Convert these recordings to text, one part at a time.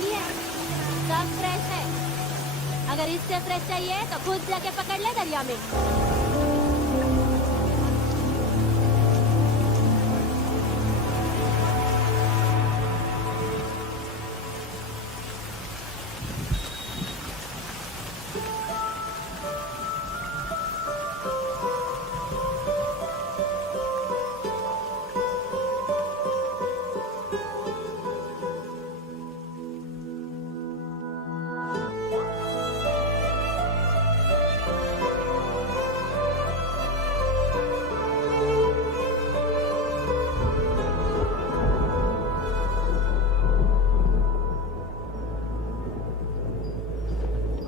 नहीं है, सब फ्रेश है। अगर इससे फ्रेश चाहिए तो खुद जाके पकड़ ले दरिया में।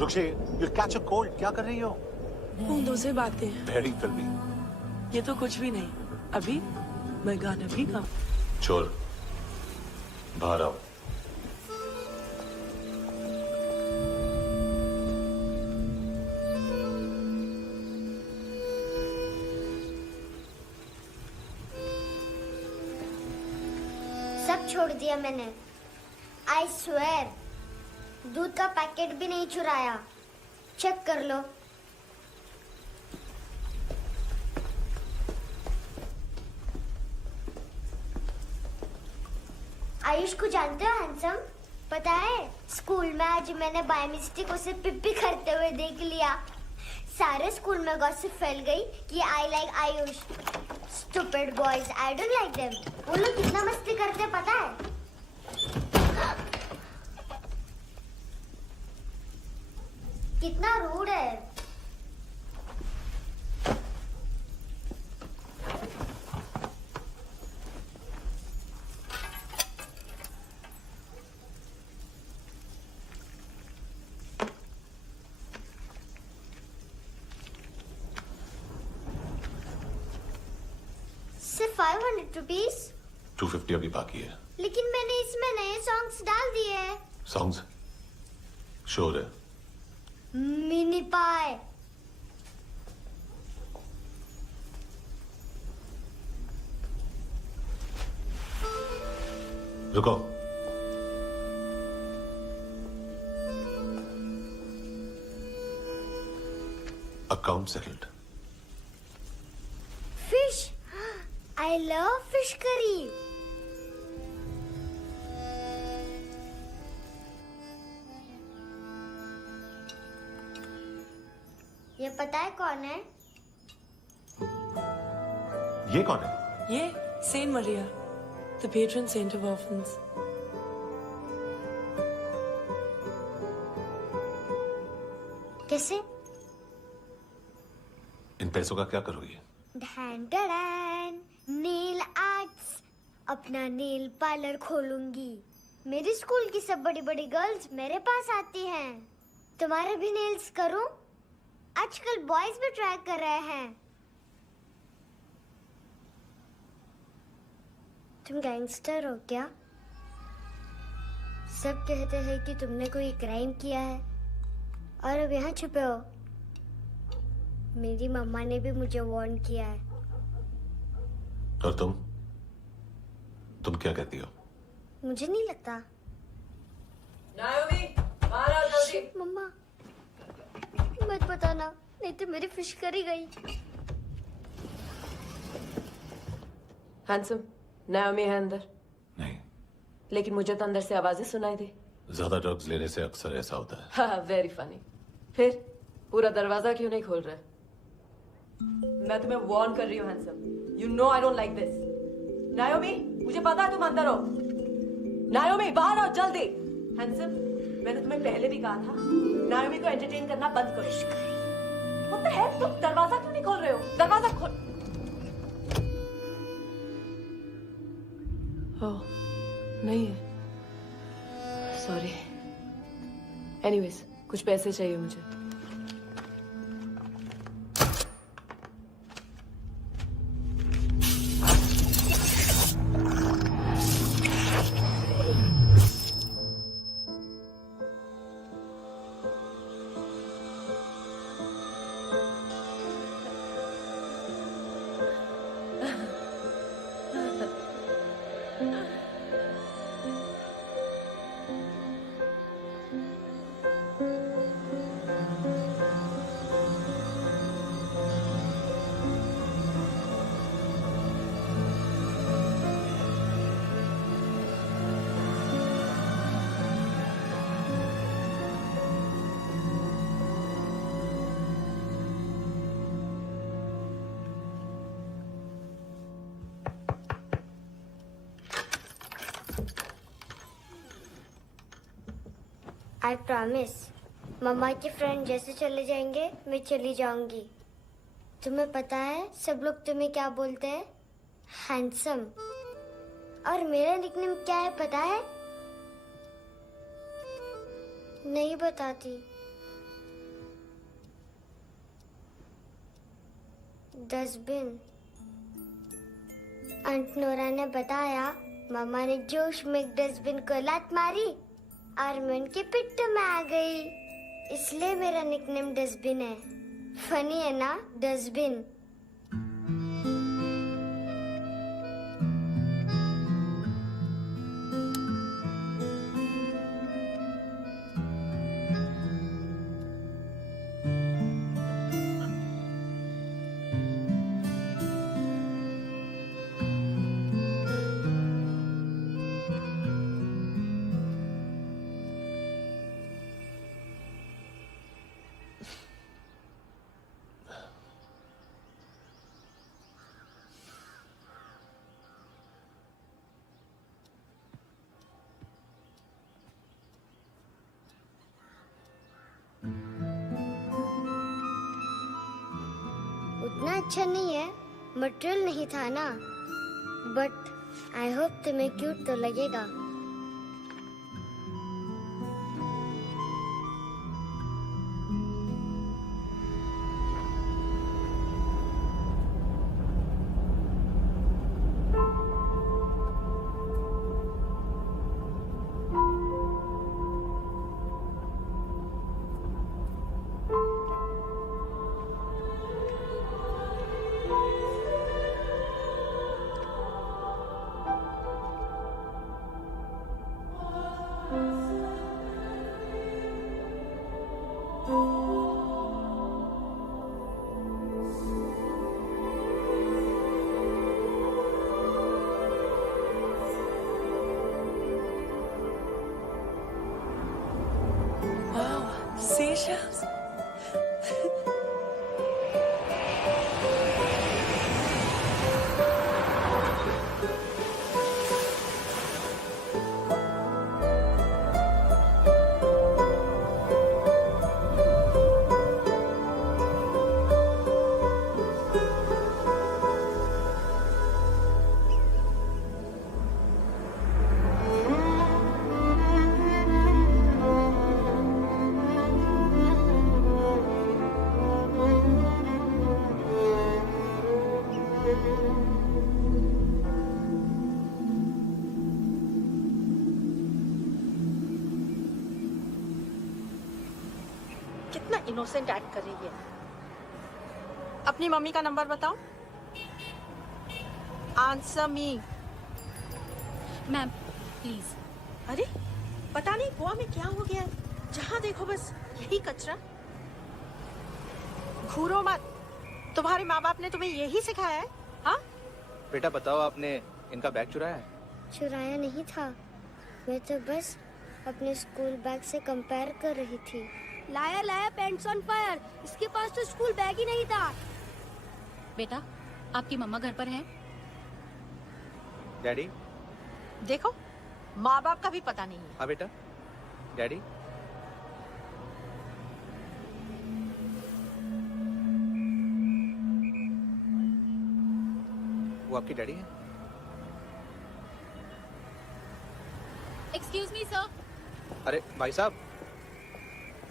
रुक्षी, you'll catch a cold. क्या कर रही हो? बूंदों से बातें। Very filmy. ये तो कुछ भी नहीं। अभी मैं गाना भी गाऊं। चोर, बाहर आओ। सब छोड़ दिया मैंने। I swear, दूध का पैकेट भी नहीं चुराया। चेक कर लो। आयुष को जानते हो हैंडसम? पता है, स्कूल में आज मैंने बाय मिस्टेक उसे पिप्पी करते हुए देख लिया। सारे स्कूल में गॉसिप फैल गई कि I like Ayush. Stupid boys, I don't like them. वो लोग कितना मस्ती करते पता है? कितना रूड है। सिर्फ 500 रुपीस? 250 अभी बाकी है। लेकिन मैंने इसमें नए सॉन्ग्स डाल दिए हैं। सॉन्ग्स? शोर है। मिनी पाए। रुको। Account settled. Fish, I love fish curry. ये पता है कौन है? ये कौन है? ये saint Maria, the patron saint of orphans. कैसे? इन पैसों का क्या करोगी? ढैन ढैन, नेल आर्ट्स। अपना नेल पार्लर खोलूंगी। मेरी स्कूल की सब बड़ी बड़ी गर्ल्स मेरे पास आती हैं। तुम्हारे भी नेल्स करूं? आजकल बॉयज भी ट्राई कर रहे हैं। तुम गैंगस्टर हो क्या? सब कहते हैं कि तुमने कोई क्राइम किया है और अब यहाँ छुपे हो। मेरी मम्मा ने भी मुझे वार्न किया है। और तुम क्या कहती हो? मुझे नहीं लगता। नायोमी, बाहर आओ जल्दी। शिट, मम्मा मत बताना, नहीं तो मेरी फिश करी गई। हैंडसम, नायोमी है अंदर। नहीं। लेकिन मुझे तो अंदर से आवाजें सुनाई दी। ज्यादा ड्रग्स लेने से अक्सर ऐसा होता है। हाँ, वेरी फनी। फिर पूरा दरवाजा क्यों नहीं खोल रहे? मैं तुम्हें वार्न कर रही हूँ handsome. You know I don't like this. नायोमी, मुझे पता है तुम अंदर हो। नायोमी, बाहर आओ जल्दी। हैंडसम, मैंने तुम्हें पहले भी कहा था नायोमी को एंटरटेन करना बंद करो। What the hell? तुम दरवाजा क्यों नहीं खोल रहे हो? दरवाजा खोल। ओह, नहीं है। सॉरी। एनीवेज, कुछ पैसे चाहिए मुझे। I promise. मम्मा के फ्रेंड जैसे चले जाएंगे मैं चली जाऊंगी। तुम्हें पता है सब लोग तुम्हें क्या बोलते हैं? हैंडसम। और मेरा निकनेम क्या है पता है? नहीं बताती। डस्टबिन। आंट नोरा ने बताया मामा ने जोश में एक डस्टबिन को लात मारी और मैं उनके पिट्ठू में आ गई, इसलिए मेरा निकनेम डस्टबिन है। फनी है ना डस्टबिन? उतना अच्छा नहीं है, मटेरियल नहीं था ना, बट आई होप तुम्हें क्यूट तो लगेगा। Seashells? कितना इनोसेंट एक्ट कर रही है। अपनी मम्मी का नंबर बताओ। Answer me. Ma'am please. अरे पता नहीं गोवा में क्या हो गया है, जहाँ देखो बस यही कचरा। घूरो मत, तुम्हारे माँ बाप ने तुम्हें यही सिखाया है? हाँ बेटा बताओ, आपने इनका बैग चुराया है? चुराया नहीं था, मैं तो बस अपने स्कूल बैग से कंपेयर कर रही थी। लाया लाया पैंट्स ऑन फायर, इसके पास तो स्कूल बैग ही नहीं था। बेटा आपकी मम्मा घर पर हैं? डैडी? देखो माँ बाप का भी पता नहीं है। हाँ बेटा। डैडी? वो आपकी डैडी है? Excuse me sir. अरे भाई साहब,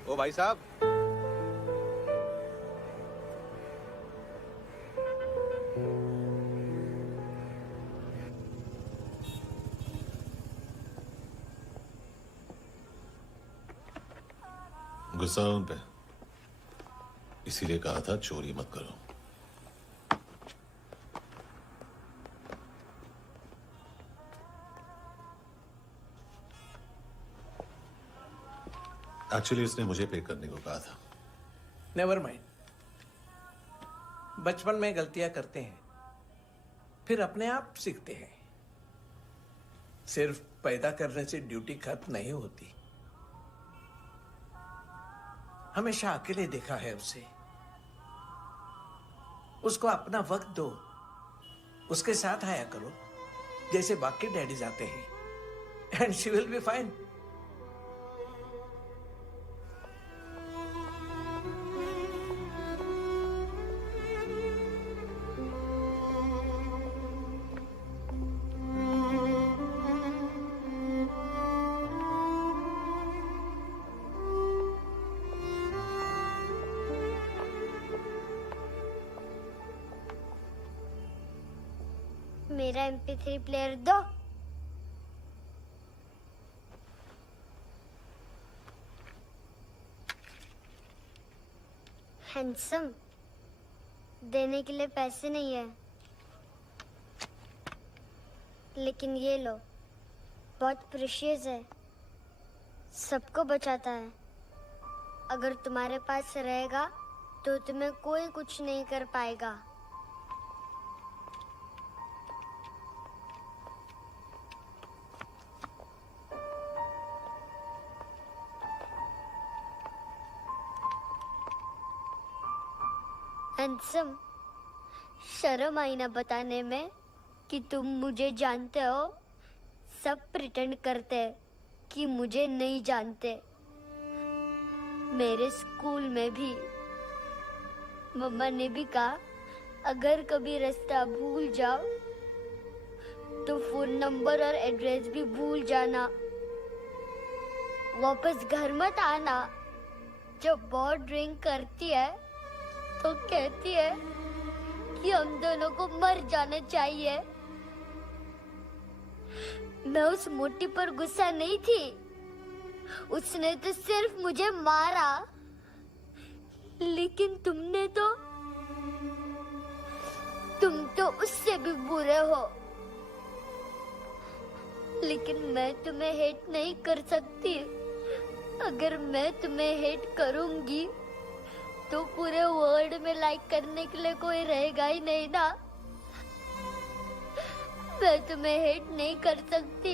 ओ भाई साहब। गुस्सा उन पे, इसीलिए कहा था चोरी मत करो। एक्चुअली इसने मुझे पे करने को कहा था। नेवर माइंड, बचपन में गलतियां करते हैं, फिर अपने आप सीखते हैं। सिर्फ पैदा करने से ड्यूटी खत्म नहीं होती। हमेशा अकेले देखा है उसे। उसको अपना वक्त दो, उसके साथ आया करो जैसे बाकी डैडीज आते हैं, and she will be fine. मेरा MP3 प्लेयर दो। हैंडसम, देने के लिए पैसे नहीं है, लेकिन ये लो, बहुत प्रेशियस है, सबको बचाता है। अगर तुम्हारे पास रहेगा तो तुम्हें कोई कुछ नहीं कर पाएगा। हैंडसम, शर्म आई ना बताने में कि तुम मुझे जानते हो। सब प्रिटेंड करते हैं कि मुझे नहीं जानते। मेरे स्कूल में भी मम्मा ने भी कहा, अगर कभी रास्ता भूल जाओ तो फोन नंबर और एड्रेस भी भूल जाना। वापस घर मत आना। जब बहुत ड्रिंक करती है तो कहती है कि हम दोनों को मर जाना चाहिए। मैं उस मोटी पर गुस्सा नहीं थी, उसने तो सिर्फ मुझे मारा। लेकिन तुम तो उससे भी बुरे हो। लेकिन मैं तुम्हें हेट नहीं कर सकती। अगर मैं तुम्हें हेट करूंगी तो पूरे वर्ल्ड में लाइक करने के लिए कोई रहेगा ही नहीं ना। मैं तुम्हें हेट नहीं कर सकती।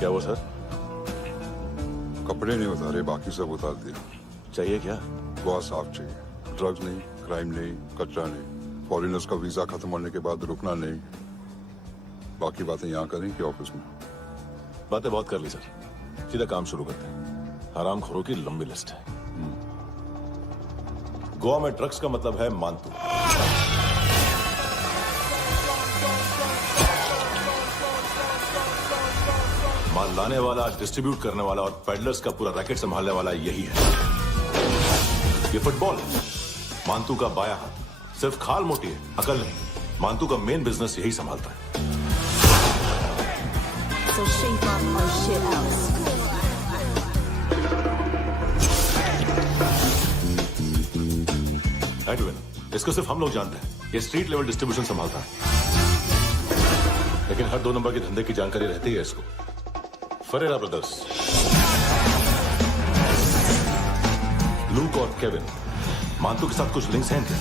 क्या वो सर? कपड़े नहीं उतारे, बाकी सब उतार दिया। चाहिए क्या? बहुत साफ चाहिए। ड्रग्स नहीं, क्राइम नहीं, कचरा नहीं। फॉरेनर्स का वीजा खत्म होने के बाद रुकना नहीं। बाकी बातें यहाँ करें कि ऑफिस में? बातें बहुत कर ली सर, सीधा काम शुरू करते हैं। हरामखोरों की लंबी लिस्ट है। गोवा में ड्रग्स का मतलब है मानतू। माल लाने वाला, डिस्ट्रीब्यूट करने वाला और पेडलर्स का पूरा रैकेट संभालने वाला यही है। ये फुटबॉल मानतू का बाया हाथ। सिर्फ खाल मोटी है, अकल नहीं। मानतू का मेन बिजनेस यही संभालता है। So shape up or shit out. Edwin, इसको सिर्फ हम लोग जानते हैं। ये स्ट्रीट लेवल डिस्ट्रीब्यूशन संभालता है, लेकिन हर 2 नंबर के धंधे की जानकारी रहती है इसको। Ferreira brothers. लूक और केविन, मांतू के साथ कुछ लिंक्स हैं क्या?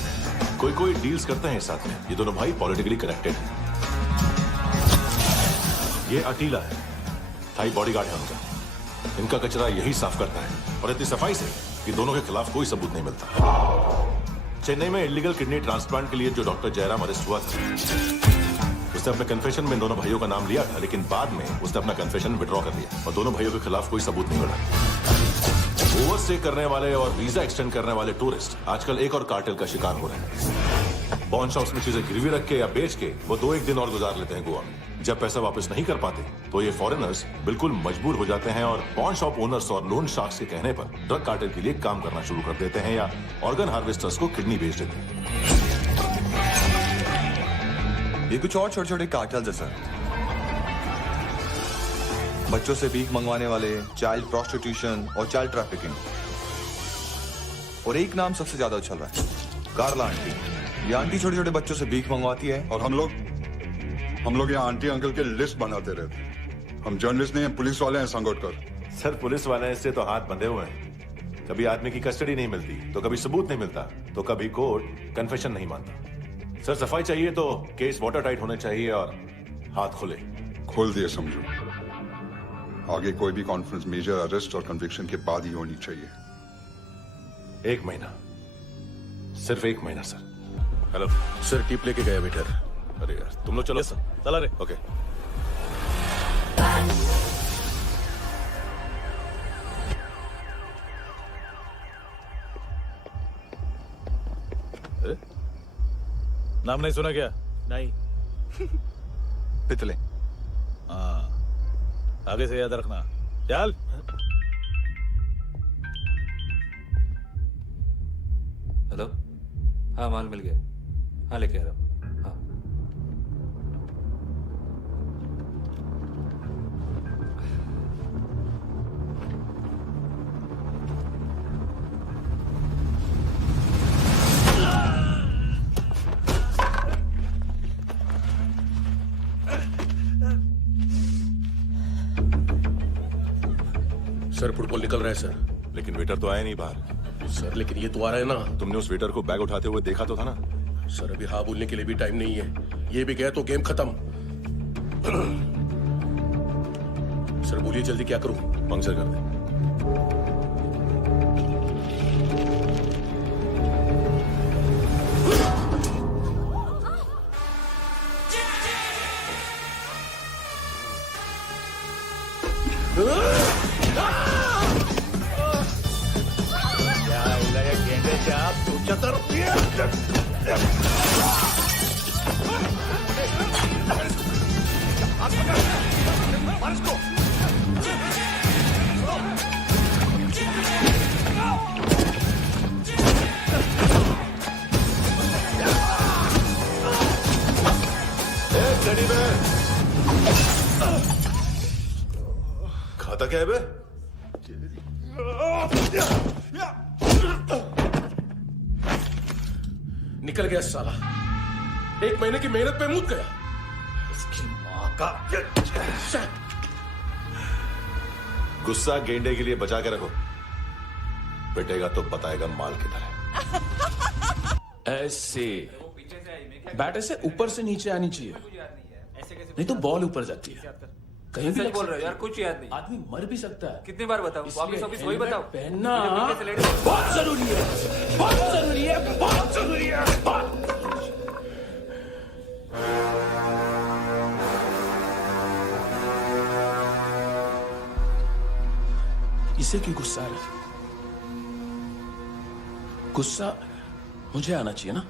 कोई डील्स करते हैं साथ में। ये दोनों भाई पॉलिटिकली कनेक्टेड हैं। ये अटीला है, थाई बॉडीगार्ड है उनका। इनका कचरा यही साफ करता है, और इतनी सफाई से कि दोनों के खिलाफ कोई सबूत नहीं मिलता। चेन्नई में इलीगल किडनी ट्रांसप्लांट के लिए जो डॉक्टर जयराम अरेस्ट हुआ था, उसने अपने कन्फेशन में दोनों भाइयों का नाम लिया था, लेकिन बाद में उसने अपना कन्फेशन विड्रॉ कर लिया और दोनों भाइयों के खिलाफ कोई सबूत नहीं मिला। ओवरस्टे करने वाले और वीजा एक्सटेंड करने वाले टूरिस्ट आजकल एक और कार्टेल का शिकार हो रहे हैं। पॉन शॉप्स में चीजें गिरवी रख के या बेच के वो 2-1 दिन और गुजार लेते हैं गोवा में। जब पैसा वापस नहीं कर पाते तो ये फॉरेनर्स बिल्कुल मजबूर हो जाते हैं और पॉन शॉप ओनर्स और लोन शार्क्स के कहने पर ड्रग कार्टेल के लिए काम करना शुरू कर देते हैं या ऑर्गन हार्वेस्टर्स को किडनी बेच देते हैं। ये कुछ और छोटे छोटे कार्टेल्स है सर। बच्चों से भीख मंगवाने वाले, चाइल्ड प्रोस्टिट्यूशन और चाइल्ड ट्रैफिकिंग। और एक नाम सबसे ज्यादा उछल रहा है, कार्ला आंटी। ये आंटी छोटे छोटे बच्चों से भीख मंगवाती है। और हम लोग यहाँ आंटी अंकल के लिस्ट बनाते रहते हैं। हम जर्नलिस्ट नहीं हैं, पुलिस वाले हैं संगोटकर। सर पुलिस वाले इससे तो हाथ बंधे हुए हैं। कभी आदमी की कस्टडी नहीं मिलती तो कभी सबूत नहीं मिलता तो कभी कोर्ट कन्फेशन नहीं मानता। सर सफाई चाहिए तो केस वाटर टाइट होने चाहिए और हाथ खुले। खोल दिए समझो। आगे कोई भी कॉन्फ्रेंस मेजर अरेस्ट और कन्विक्शन के बाद ही होनी चाहिए। 1 महीना, सिर्फ 1 महीना सर। हेलो सर, टिप लेके गया वेटर। अरे यार तुम लोग चलो। सर चला रे। ओके। नाम नहीं सुना क्या? नहीं। पितले। हाँ, आगे से याद रखना। चल। हेलो, हाँ माल मिल गया। हाँ लेके आ रहा हूँ। हाँ सर फुटबॉल निकल रहा है सर। लेकिन वेटर तो आया नहीं बाहर। सर लेकिन ये तो आ रहा है ना। तुमने उस वेटर को बैग उठाते हुए देखा तो था ना? सर अभी हाँ बोलने के लिए भी टाइम नहीं है। ये भी गया तो गेम खत्म। सर बोलिए जल्दी क्या करूं? पंक्चर कर दे। खाता क्या है बे? निकल गया साला। 1 महीने की मेहनत पे मुद गया। इसकी माँ का। गुस्सा गेंडे के लिए बचा के रखो, पिटेगा तो बताएगा माल किधर है। ऐसे बैट ऐसे ऊपर से नीचे आनी चाहिए, नहीं तो बॉल ऊपर जाती है। कहीं भी बोल रहे हो यार, कुछ याद नहीं। आदमी मर भी सकता है। कितनी बार बताऊं? वापिस वही बताओ। पहनना बहुत जरूरी है, बहुत जरूरी है, बहुत जरूरी है। इसे क्यों गुस्सा आ रहा? गुस्सा मुझे आना चाहिए ना।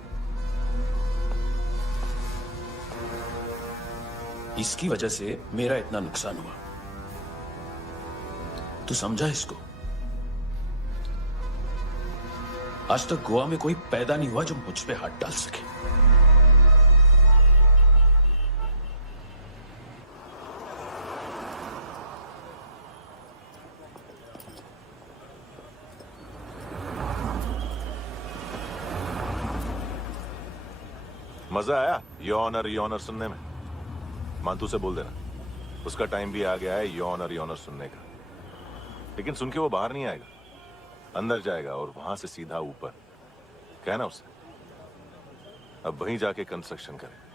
इसकी वजह से मेरा इतना नुकसान हुआ। तू समझा इसको? आज तक गोवा में कोई पैदा नहीं हुआ जो मुझ पे हाथ डाल सके। मजा आया यॉनर सुनने में? मांतू से बोल देना उसका टाइम भी आ गया है यॉनर सुनने का। लेकिन सुन के वो बाहर नहीं आएगा। अंदर जाएगा और वहां से सीधा ऊपर। कहना उसे अब वहीं जाके कंस्ट्रक्शन करे।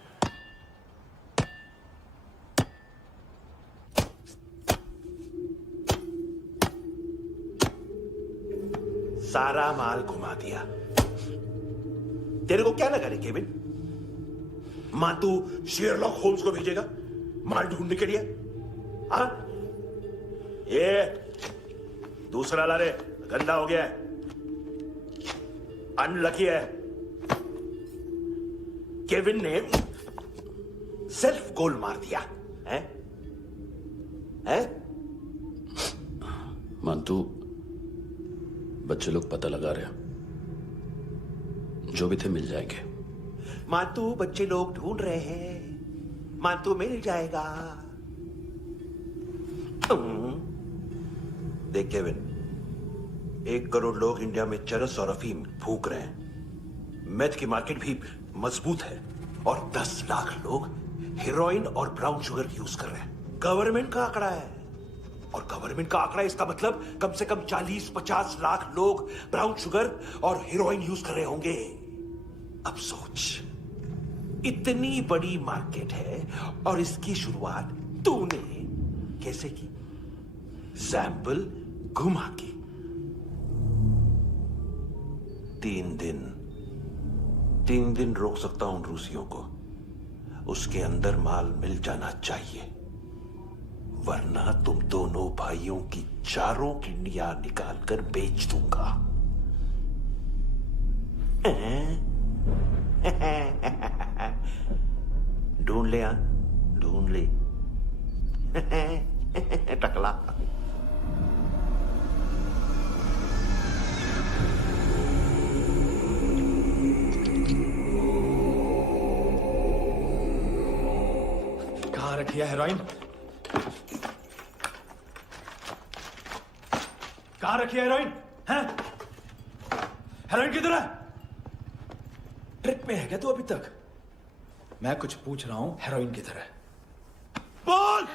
सारा माल घुमा दिया। तेरे को क्या लगा रे केविन? मां तू शेरलॉक होम्स को भेजेगा माल ढूंढने के लिए? हाँ, ये दूसरा ला रे, गंदा हो गया है, अनलकी है। केविन ने सेल्फ गोल मार दिया है? मानतू, बच्चे लोग पता लगा रहे हैं, जो भी थे मिल जाएंगे। मातू बच्चे लोग ढूंढ रहे हैं, मातू मिल जाएगा। देख केविन, 1 करोड़ लोग इंडिया में चरस और अफीम फूक रहे हैं। मेथ की मार्केट भी मजबूत है और 10 लाख लोग हेरोइन और ब्राउन शुगर यूज कर रहे हैं। गवर्नमेंट का आंकड़ा है, और गवर्नमेंट का आंकड़ा इसका मतलब कम से कम 40-50 लाख लोग ब्राउन शुगर और हेरोइन यूज कर रहे होंगे। अब सोच, इतनी बड़ी मार्केट है और इसकी शुरुआत तूने कैसे की? सैंपल घुमा के। 3 दिन रोक सकता हूं रूसियों को, उसके अंदर माल मिल जाना चाहिए, वरना तुम दोनों भाइयों की चारों किडनियां निकाल कर बेच दूंगा। ढूंढ ले, ढूंढ ले टकला। कहाँ रखी है हेरोइन? कहाँ रखी है हेरोइन? हैं? हेरोइन किधर है? ट्रिप में है क्या तू अभी तक? मैं कुछ पूछ रहा हूं, हेरोइन किधर है? बोल!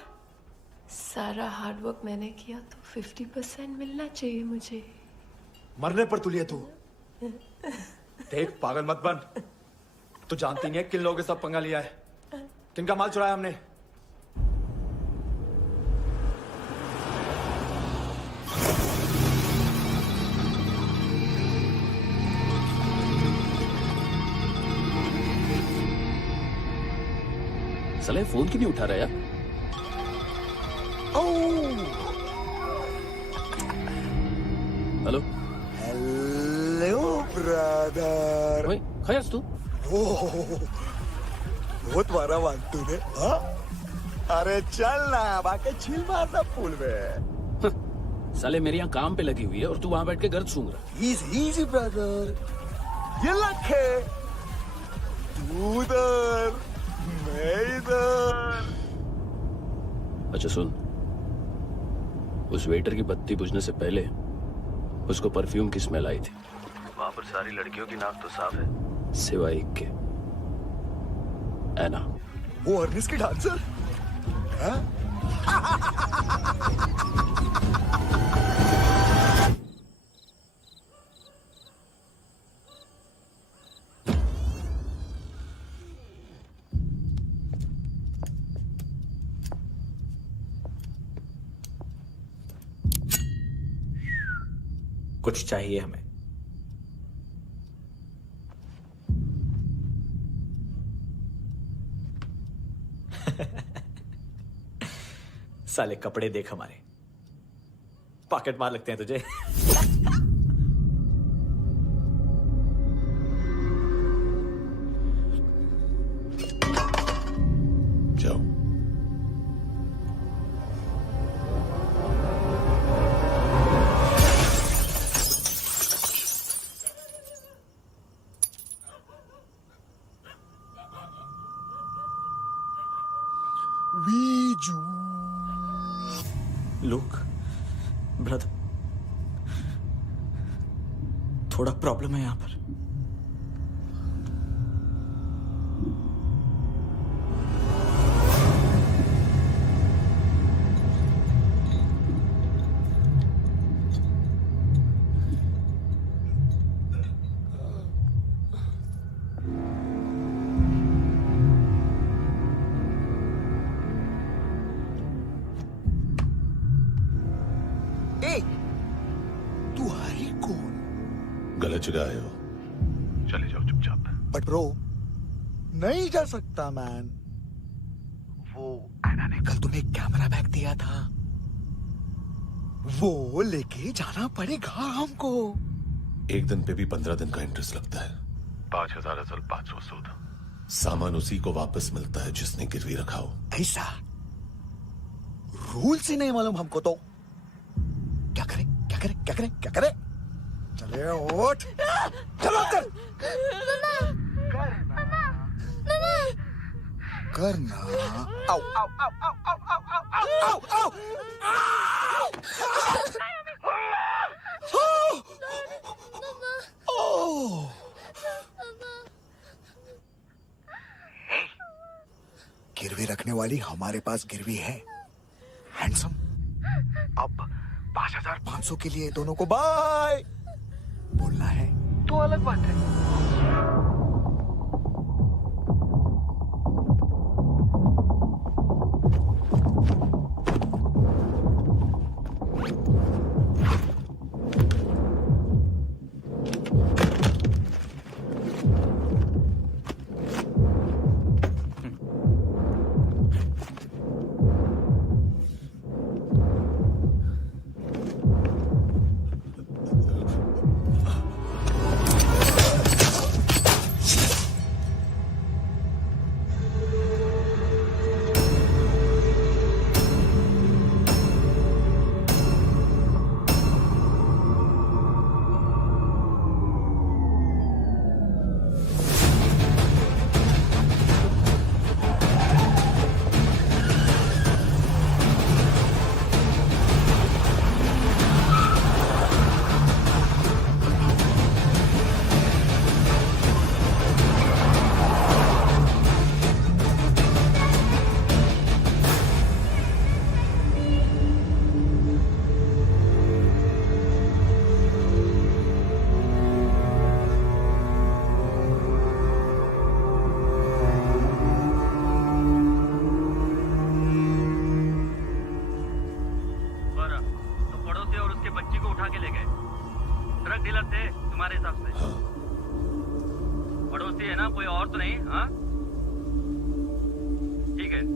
सारा हार्डवर्क मैंने किया तो 50% मिलना चाहिए मुझे। मरने पर तुलिए तू। देख, पागल मत बन। तू जानती नहीं है किन लोगों के साथ पंगा लिया है, किनका माल चुराया हमने। साले फोन क्यों नहीं उठा रहा यार? Hello hello brother. ओए, खयास तू? बहुत मारा मानतू ने। हाँ? अरे चल ना, बाकी छील मारना पूल में। साले मेरे यहाँ काम पे लगी हुई है और तू वहां बैठ के गर्द सूंघ रहा। इजी ब्रदर, ये लक है। तू उधर, मैं इधर। अच्छा सुन, उस वेटर की बत्ती बुझने से पहले उसको परफ्यूम की स्मेल आई थी। वहां पर सारी लड़कियों की नाक तो साफ है, सिवाय एक के, एना। वो अर्निस की डांसर? हाँ? कुछ चाहिए हमें। साले कपड़े देख हमारे, पॉकेट मार लगते हैं तुझे। जाओ। लुक ब्रदर, थोड़ा प्रॉब्लम है यहां पर। ए, तू हरी कौन? गलत जगह आए हो, चले जाओ चुपचाप। बट ब्रो, नहीं जा सकता मैन। वो एना ने कल तुम्हें कैमरा बैग दिया था, वो लेके जाना पड़ेगा हमको। एक दिन पे भी 15 दिन का इंटरेस्ट लगता है। 5,000 असल 500 सूद। सामान उसी को वापस मिलता है जिसने गिरवी रखा हो। ऐसा रूल से नहीं मालूम हमको तो। क्या करें क्या करें क्या करें क्या करें? चले उठ, चलो कर करना। आओ आओ आओ आओ आओ आओ आओ आओ आओ। गिरवी रखने वाली हमारे पास गिरवी है हैंडसम। अब 5,500 के लिए दोनों को बाय बोलना है तो अलग बात है।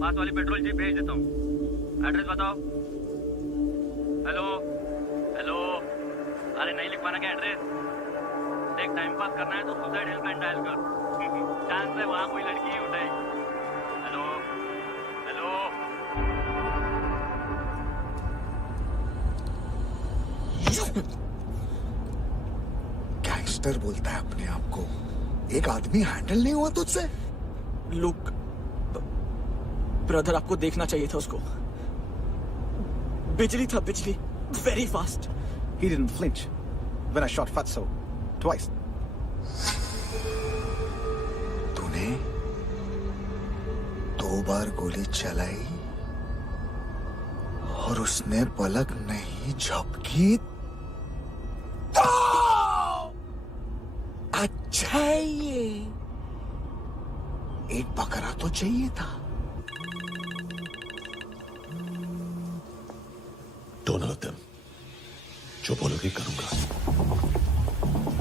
पास वाली पेट्रोल जीप भेज देता हूँ। एड्रेस बताओ। हेलो हेलो, अरे नहीं लिख पाना क्या एड्रेस? देख टाइम पास करना है तो सुसाइड हेल्पलाइन डायल कर। चांस है वहाँ कोई लड़की ही उठाए। Hello hello. गैंगस्टर बोलता है अपने आप को। एक आदमी हैंडल नहीं हुआ तुझसे? लुक ब्रदर, आपको देखना चाहिए था उसको। बिजली था, बिजली, very fast. He didn't flinch when I shot Fatso twice. तूने 2 बार गोली चलाई और उसने पलक नहीं झपकी। अच्छा है ये। एक बकरा तो चाहिए था। Don't hurt them. जो बोलोगे करूंगा।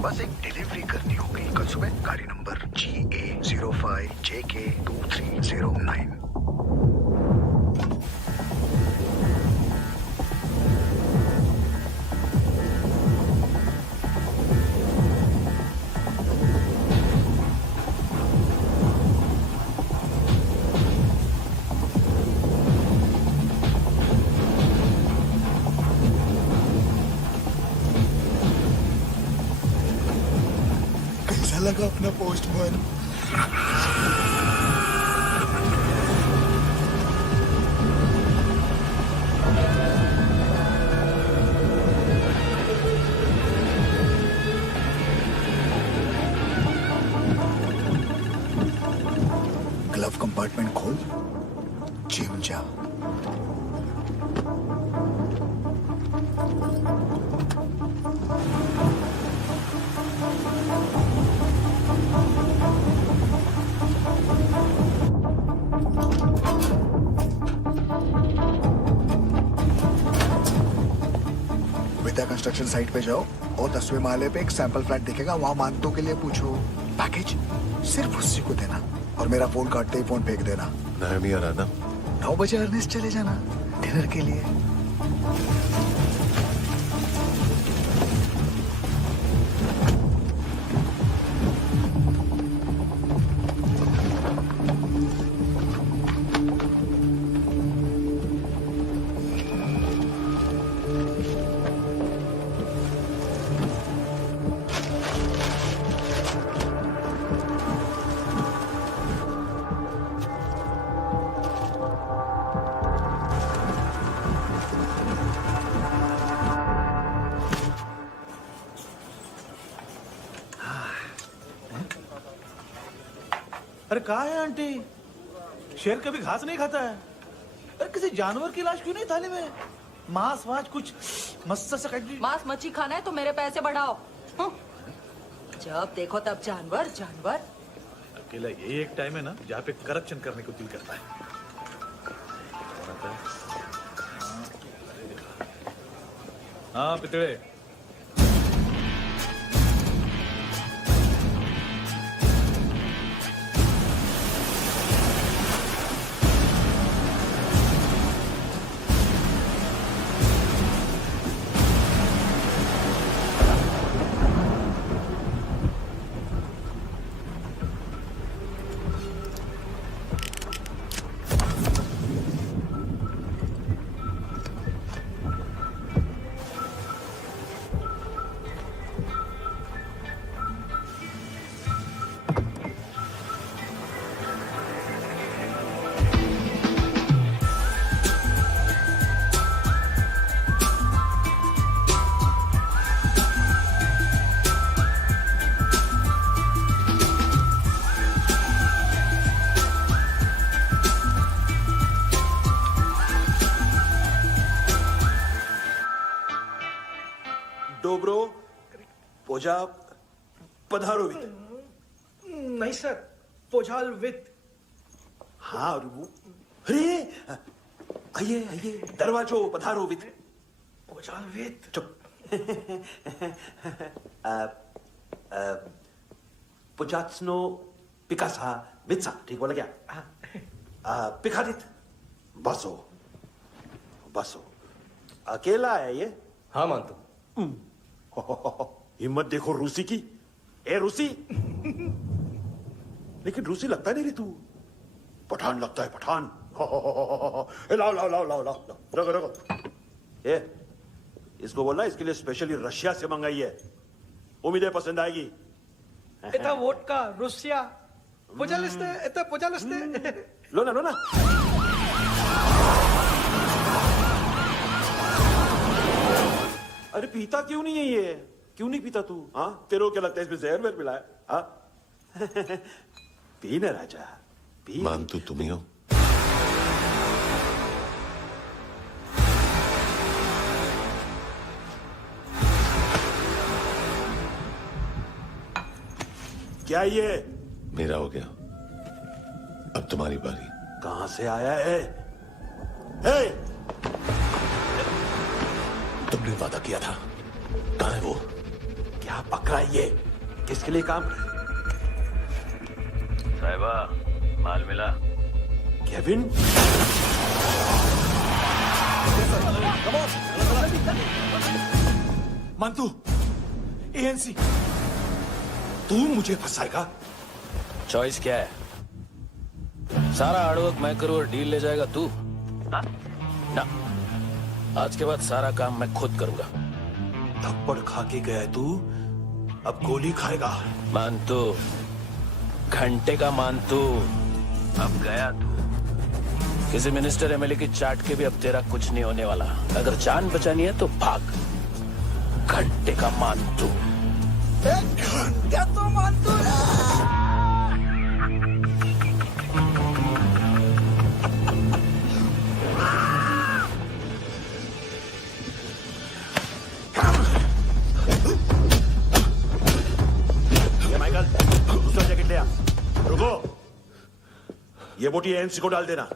बस एक डिलीवरी करनी होगी कल सुबह। गाड़ी नंबर GA05JK2309। लगा अपना पोस्टमैन। ग्लव कंपार्टमेंट खोल, जिम जा। विद्या कंस्ट्रक्शन साइट पे जाओ और 10वें माले पे एक सैंपल फ्लैट दिखेगा, वहां मानतो के लिए पूछो। पैकेज सिर्फ उसी को देना और मेरा फोन काटते ही फोन फेंक देना। नायमी आ रहा ना? 9 बजे अर्नेस्ट चले जाना डिनर के लिए। अरे कहा है आंटी, शेर कभी घास नहीं खाता है। अरे किसी जानवर की लाश क्यों नहीं थाली में? मांस वास कुछ मस्त सा कट। मांस मच्छी खाना है तो मेरे पैसे बढ़ाओ। जब देखो तब जानवर जानवर। अकेला ये एक टाइम है ना जहाँ पे करप्शन करने को दिल करता है। हाँ पितड़े, डोब्रो पोजा पधारोवित। नहीं सर, पोझाल विथ। हाँ और वो, अरे आइए आइए, दरवाजो पधारोवित। पोझाल विथ। चुप। पुजात्सनो पिकासा वित्सा, ठीक बोला क्या? पिकादित बसो बसो। अकेला है ये? हाँ मानतो। हिम्मत देखो रूसी की। ए रूसी, लेकिन रूसी लगता नहीं रे तू, पठान लगता है पठान। लाओ लाओ लाओ लाओ लाओ, रखो रखो। ए इसको बोलना इसके लिए स्पेशली रशिया से मंगाई है, उम्मीद है पसंद आएगी। इतना वोडका रुसिया पोझालिस्ते, इतना पोझालिस्ते। लो ना लो ना। अरे पीता क्यों नहीं है ये? क्यों नहीं पीता तू? हाँ तेरे को क्या लगता है इसमें जहर वेर मिला है? हाँ पी ना राजा पी। मानतू तुम ही हो? क्या ये? मेरा हो गया, अब तुम्हारी बारी। कहां से आया है? हे! तुमने वादा किया था, कहां है वो? क्या पकड़ा ये? किसके लिए काम? साहिबा माल मिला? केविन? मंतू, एएनसी। तू मुझे फंसाएगा? चॉइस क्या है? सारा हार्डवर्क मैं करूं और डील ले जाएगा तू? ना, आज के बाद सारा काम मैं खुद करूंगा। थप्पड़ खा के गया तू, अब गोली खाएगा। मानतू, घंटे का मानतू, अब गया तू। किसी मिनिस्टर एमएलए की चाट के भी अब तेरा कुछ नहीं होने वाला। अगर जान बचानी है तो भाग। घंटे का मानतू। क्या तो मानतू माइकल, दूसरा जैकेट ले आ। रुको, ये बोटी एएनसी को डाल देना।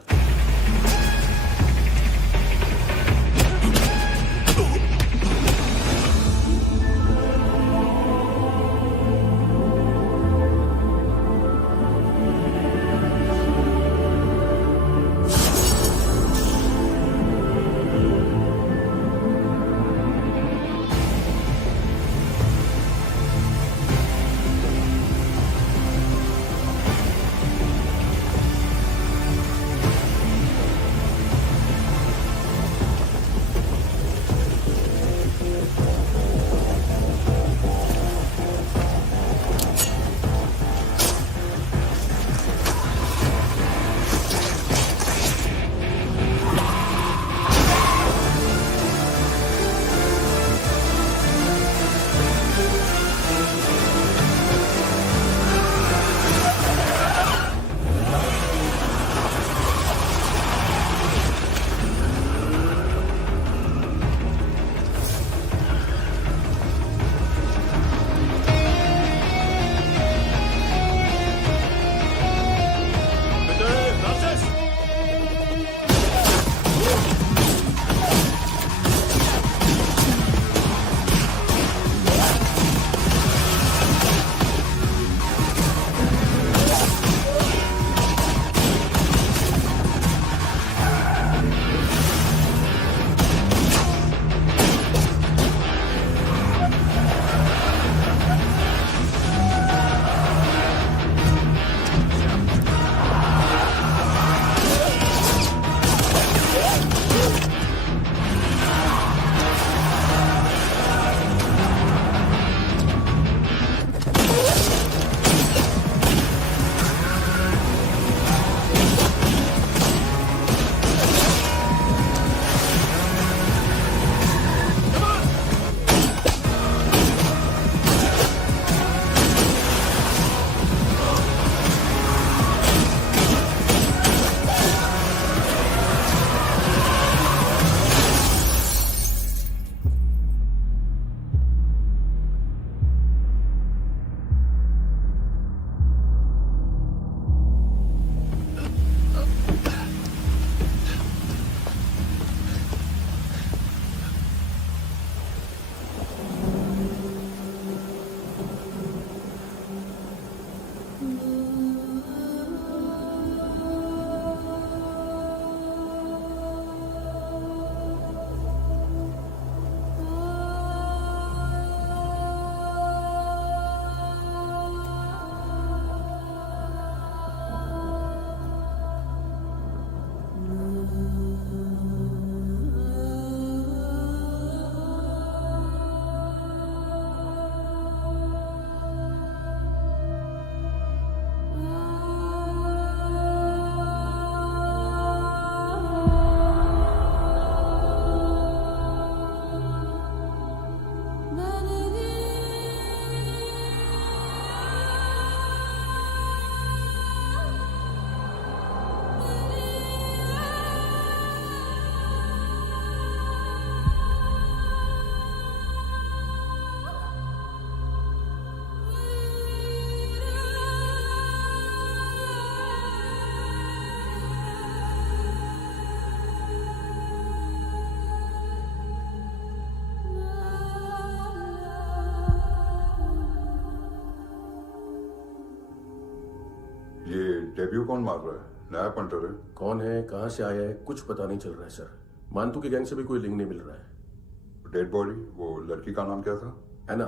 डेब्यू कौन मार रहा है? नया पंटर है। कौन है, कहां से आया है, कुछ पता नहीं चल रहा है सर। मानतू की गैंग से भी कोई लिंक नहीं मिल रहा है। डेड बॉडी, वो लड़की का नाम क्या था? है ना?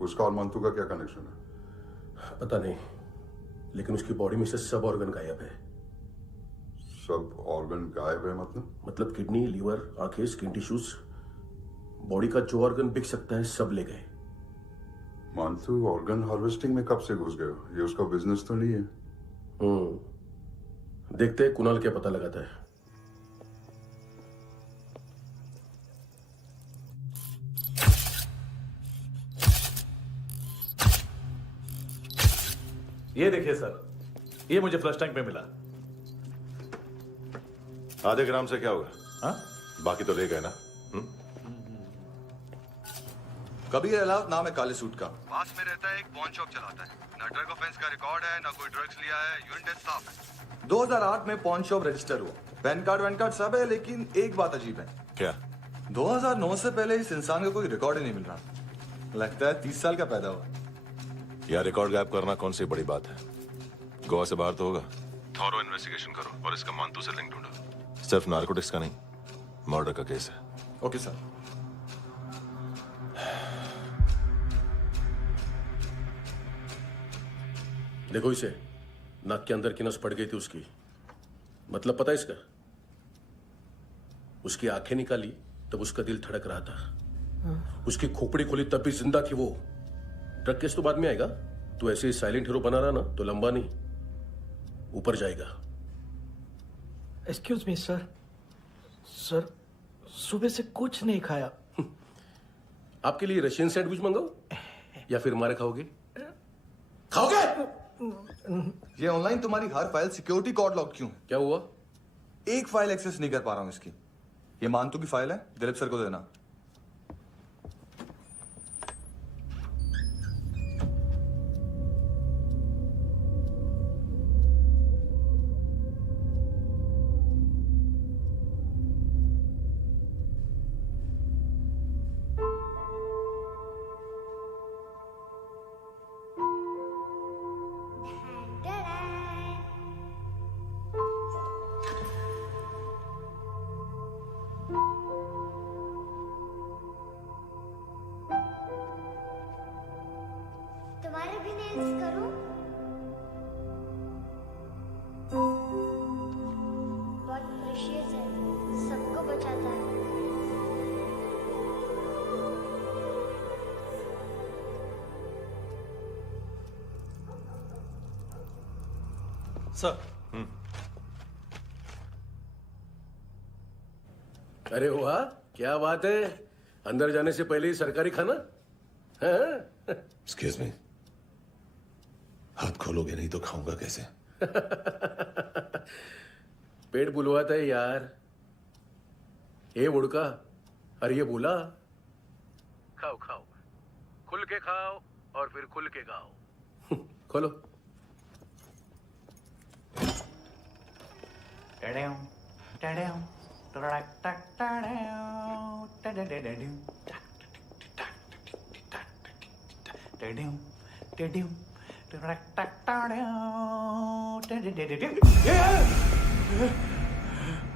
उसका और मानतू का क्या कनेक्शन है? पता नहीं, लेकिन उसकी बॉडी में से सब ऑर्गन गायब है। सब ऑर्गन गायब है मतलब किडनी, लीवर, आंखें, स्किन टिश्यूज, बॉडी का जो ऑर्गन बिक सकता है सब ले गए। मानतू ऑर्गन हार्वेस्टिंग में कब से घुस गए? ये उसका बिजनेस तो नहीं है? देखते हैं कुणाल क्या पता लगाता है। ये देखिए सर, ये मुझे फ्लश टैंक में मिला। आधे ग्राम से क्या होगा? हाँ? बाकी तो ले गए ना? कबीर अलाउद नाम है काले सूट का। पास में रहता है, एक पॉन शॉप चलाता है। ना ड्रग ऑफेंस का रिकॉर्ड है, ना कोई ड्रग्स लिया है। यूनिट साफ है। 2008 में पॉन शॉप रजिस्टर हुआ। पैन कार्ड सब है, लेकिन एक बात अजीब है। क्या? 2009 से पहले इस इंसान का कोई रिकॉर्ड ही नहीं मिल रहा। लगता है 30 साल का पैदा हुआ। यार रिकॉर्ड गायब करना कौन सी बड़ी बात है? गोवा से बाहर तो होगा। थॉरो इन्वेस्टिगेशन करो और इसका मानतू से लिंक ढूंढो। सिर्फ नार्कोटिक्स का नहीं, मर्डर का केस है। Okay sir. देखो इसे, नाक के अंदर की नस पड़ गई थी उसकी। मतलब पता है इसका? उसकी आंखें निकाली तब उसका दिल धड़क रहा था। उसकी खोपड़ी खोली तब भी जिंदा थी वो। ड्रग केस तो बाद में आएगा। तो ऐसे ही साइलेंट हीरो बना रहा ना तो लंबा नहीं, ऊपर जाएगा। एक्सक्यूज मी सर, सर सुबह से कुछ नहीं खाया। आपके लिए रशियन सैंडविच मंगाओ या फिर हमारे खाओगे? खाओगे? ये ऑनलाइन तुम्हारी हर फाइल सिक्योरिटी कोड लॉक क्यों? क्या हुआ? एक फाइल एक्सेस नहीं कर पा रहा हूं इसकी। ये मानतू की फाइल है, दिलीप सर को देना। तुम्हारे भी नेल्स करूं? बहुत प्रेशियस है, सबको बचाता है। सर। अरे वाह, क्या बात है। अंदर जाने से पहले ही सरकारी खाना। एक्सक्यूज मी, हाथ खोलोगे नहीं तो खाऊंगा कैसे? पेट बुलवाता है यार। ये मुड़का, अरे ये बोला। खाओ खाओ, खुल के खाओ और फिर खुल के गाओ। खोलो।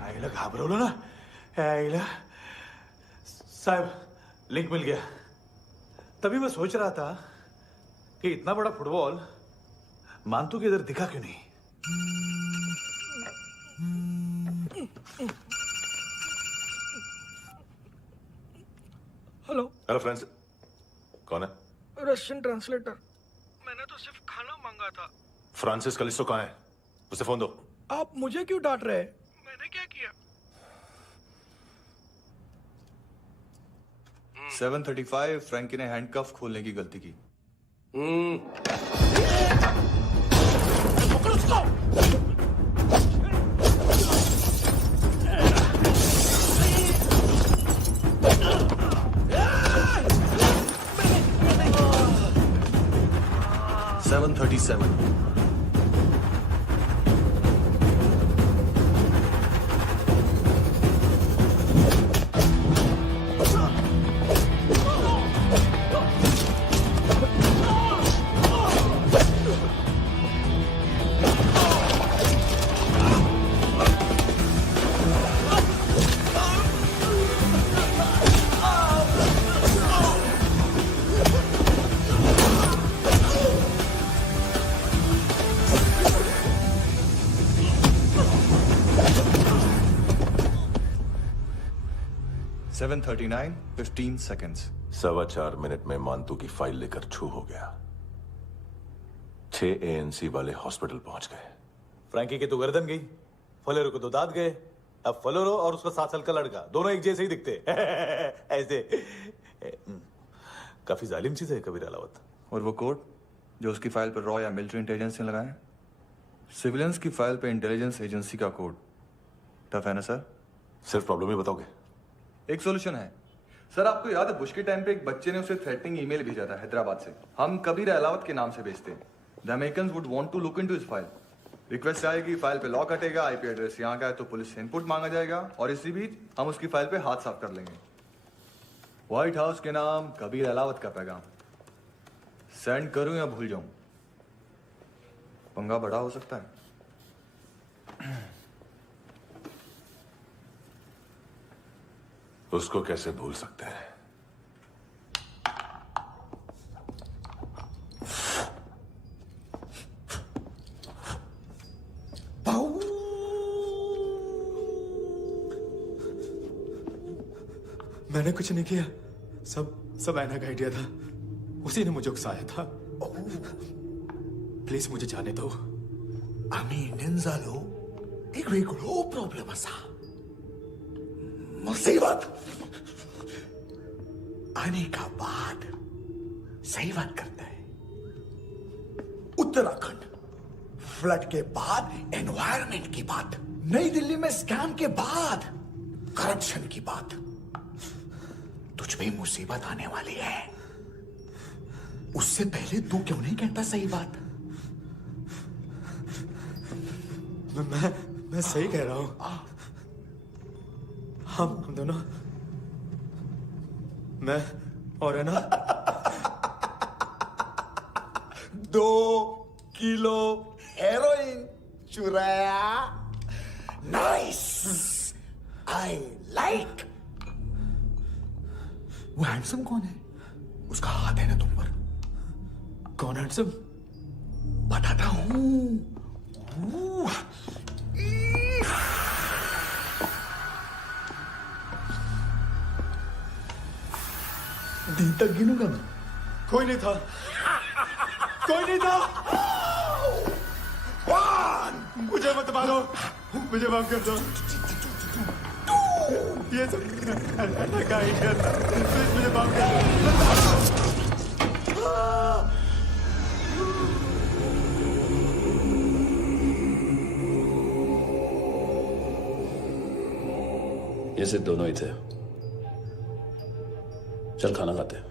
आईला घाबरवलं ना। आईला साहब, लिंक मिल गया। तभी मैं सोच रहा था कि इतना बड़ा फुटबॉल मानतू के इधर दिखा क्यों नहीं। हेलो हेलो फ्रेंड्स, कौन है? Russian translator. मैंने तो सिर्फ खाना मांगा था। फ्रांसिस कलिस्टो कहाँ है? उसे फोन दो। आप मुझे क्यों डांट रहे हैं? मैंने क्या किया? 735 फ्रैंकी ने हैंडकफ खोलने की गलती की। पकड़ो उसको। 737। 7:39, 15 seconds. 4.25 मिनट में मांतू की फाइल लेकर छू हो गया। 6 ANC वाले हॉस्पिटल पहुंच गए। फ्रैंकी की तो गर्दन गई, फलेरो को तो दांत गए। अब फलेरो और उसका 7 साल का लड़का दोनों एक जैसे ही दिखते ऐसे। काफी जालिम चीज है कबीर अलावत। और वो कोड जो उसकी फाइल पर रॉ या मिलिट्री इंटेलिजेंस ने लगाया, सिविलियंस की फाइल पे इंटेलिजेंस एजेंसी का कोड। टफ है ना सर? सिर्फ प्रॉब्लम ही बताओगे? एक सॉल्यूशन है सर। आपको याद है बुश के टाइम पे एक बच्चे ने उसे थ्रेटनिंग ईमेल भेजा था हैदराबाद से। हम कबीर अलावत के नाम से भेजते हैं। The Americans would want to look into his file. Request आएगी, फाइल पे लॉक हटेगा, आईपी एड्रेस यहाँ का है तो पुलिस से इनपुट मांगा जाएगा और इसी बीच हम उसकी फाइल पे हाथ साफ कर लेंगे। व्हाइट हाउस के नाम कबीर अलावत का पैगाम। सेंड करूं या भूल जाऊं? पंगा बड़ा हो सकता है। उसको कैसे भूल सकते हैं? मैंने कुछ नहीं किया, सब ऐना का आइडिया था। उसी ने मुझे उकसाया था। प्लीज मुझे जाने दो। आम्ही इंडियन झालो एक वेगळो प्रॉब्लेम असा, मुसीबत आने का बाद सही बात करता है। उत्तराखंड फ्लड के बाद एनवायरमेंट की बात, नई दिल्ली में स्कैम के बाद करप्शन की बात। तुझ पे मुसीबत आने वाली है, उससे पहले तू क्यों नहीं कहता सही बात? मैं सही कह रहा हूं। हम दोनों, मैं और है ना 2 किलो हेरोइन चुराया। Nice, I like. वो हैंडसम कौन है? उसका हाथ है ना तुम पर? कौन हैंडसम? बताता हूं। दिन तक गिनूंगा मैं। कोई नहीं था, कोई नहीं था। मुझे मत मारो, मुझे माफ कर दो। ये सब ऐना का आइडिया था। प्लीज मुझे माफ कर दो। ये सिर्फ दोनों ही थे। चल खाना खाते हैं।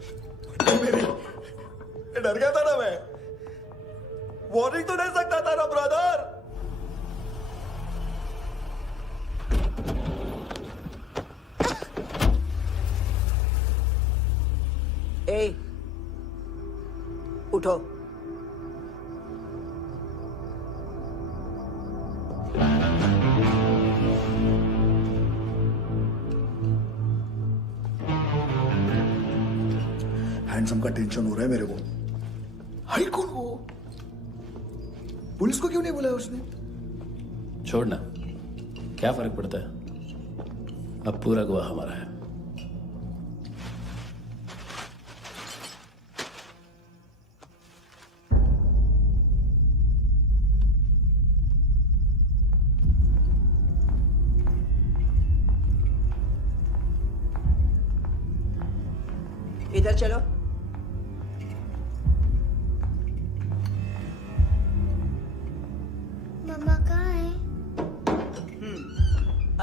डर गया था ना मैं। वार्निंग तो दे सकता था ना ब्रदर। ए, उठो। हैंडसम का टेंशन हो रहा है मेरे को। हाई कौन वो? पुलिस को क्यों नहीं बुलाया उसने? छोड़ना, क्या फर्क पड़ता है? अब पूरा गवाह हमारा है। इधर चलो। मम्मा कहाँ है?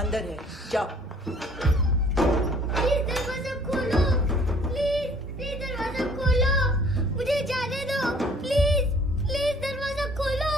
अंदर है, जाओ। प्लीज दरवाजा खोलो, प्लीज दरवाजा खोलो, मुझे जाने दो, प्लीज दरवाजा खोलो।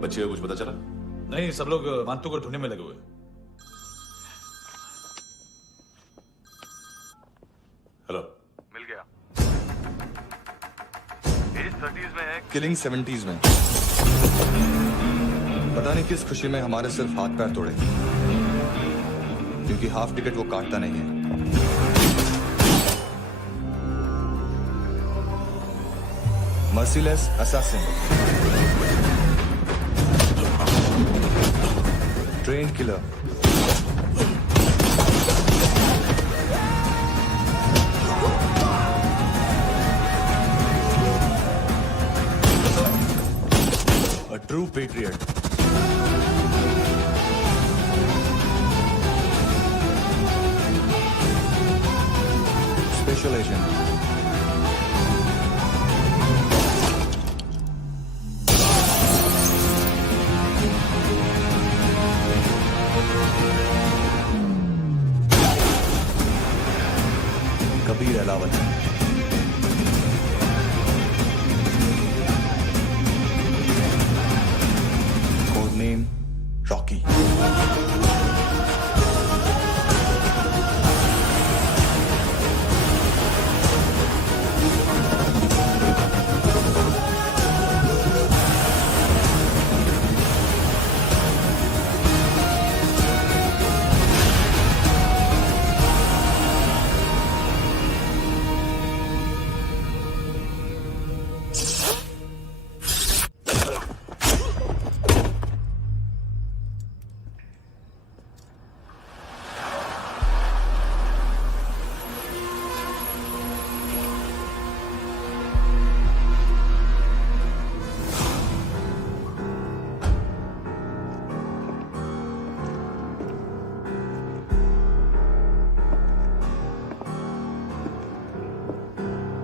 बच्चे को कुछ पता चला? नहीं, सब लोग मांतू को ढूंढने में लगे हुए। हेलो, मिल गया। एज 30s में है, किलिंग 70s में। पता नहीं किस खुशी में हमारे सिर्फ हाथ पैर तोड़े, क्योंकि हाफ टिकट वो काटता नहीं है। Merciless assassin, train killer, a true patriot. Special agent. Kabir Ahlawat. Code name Rocky.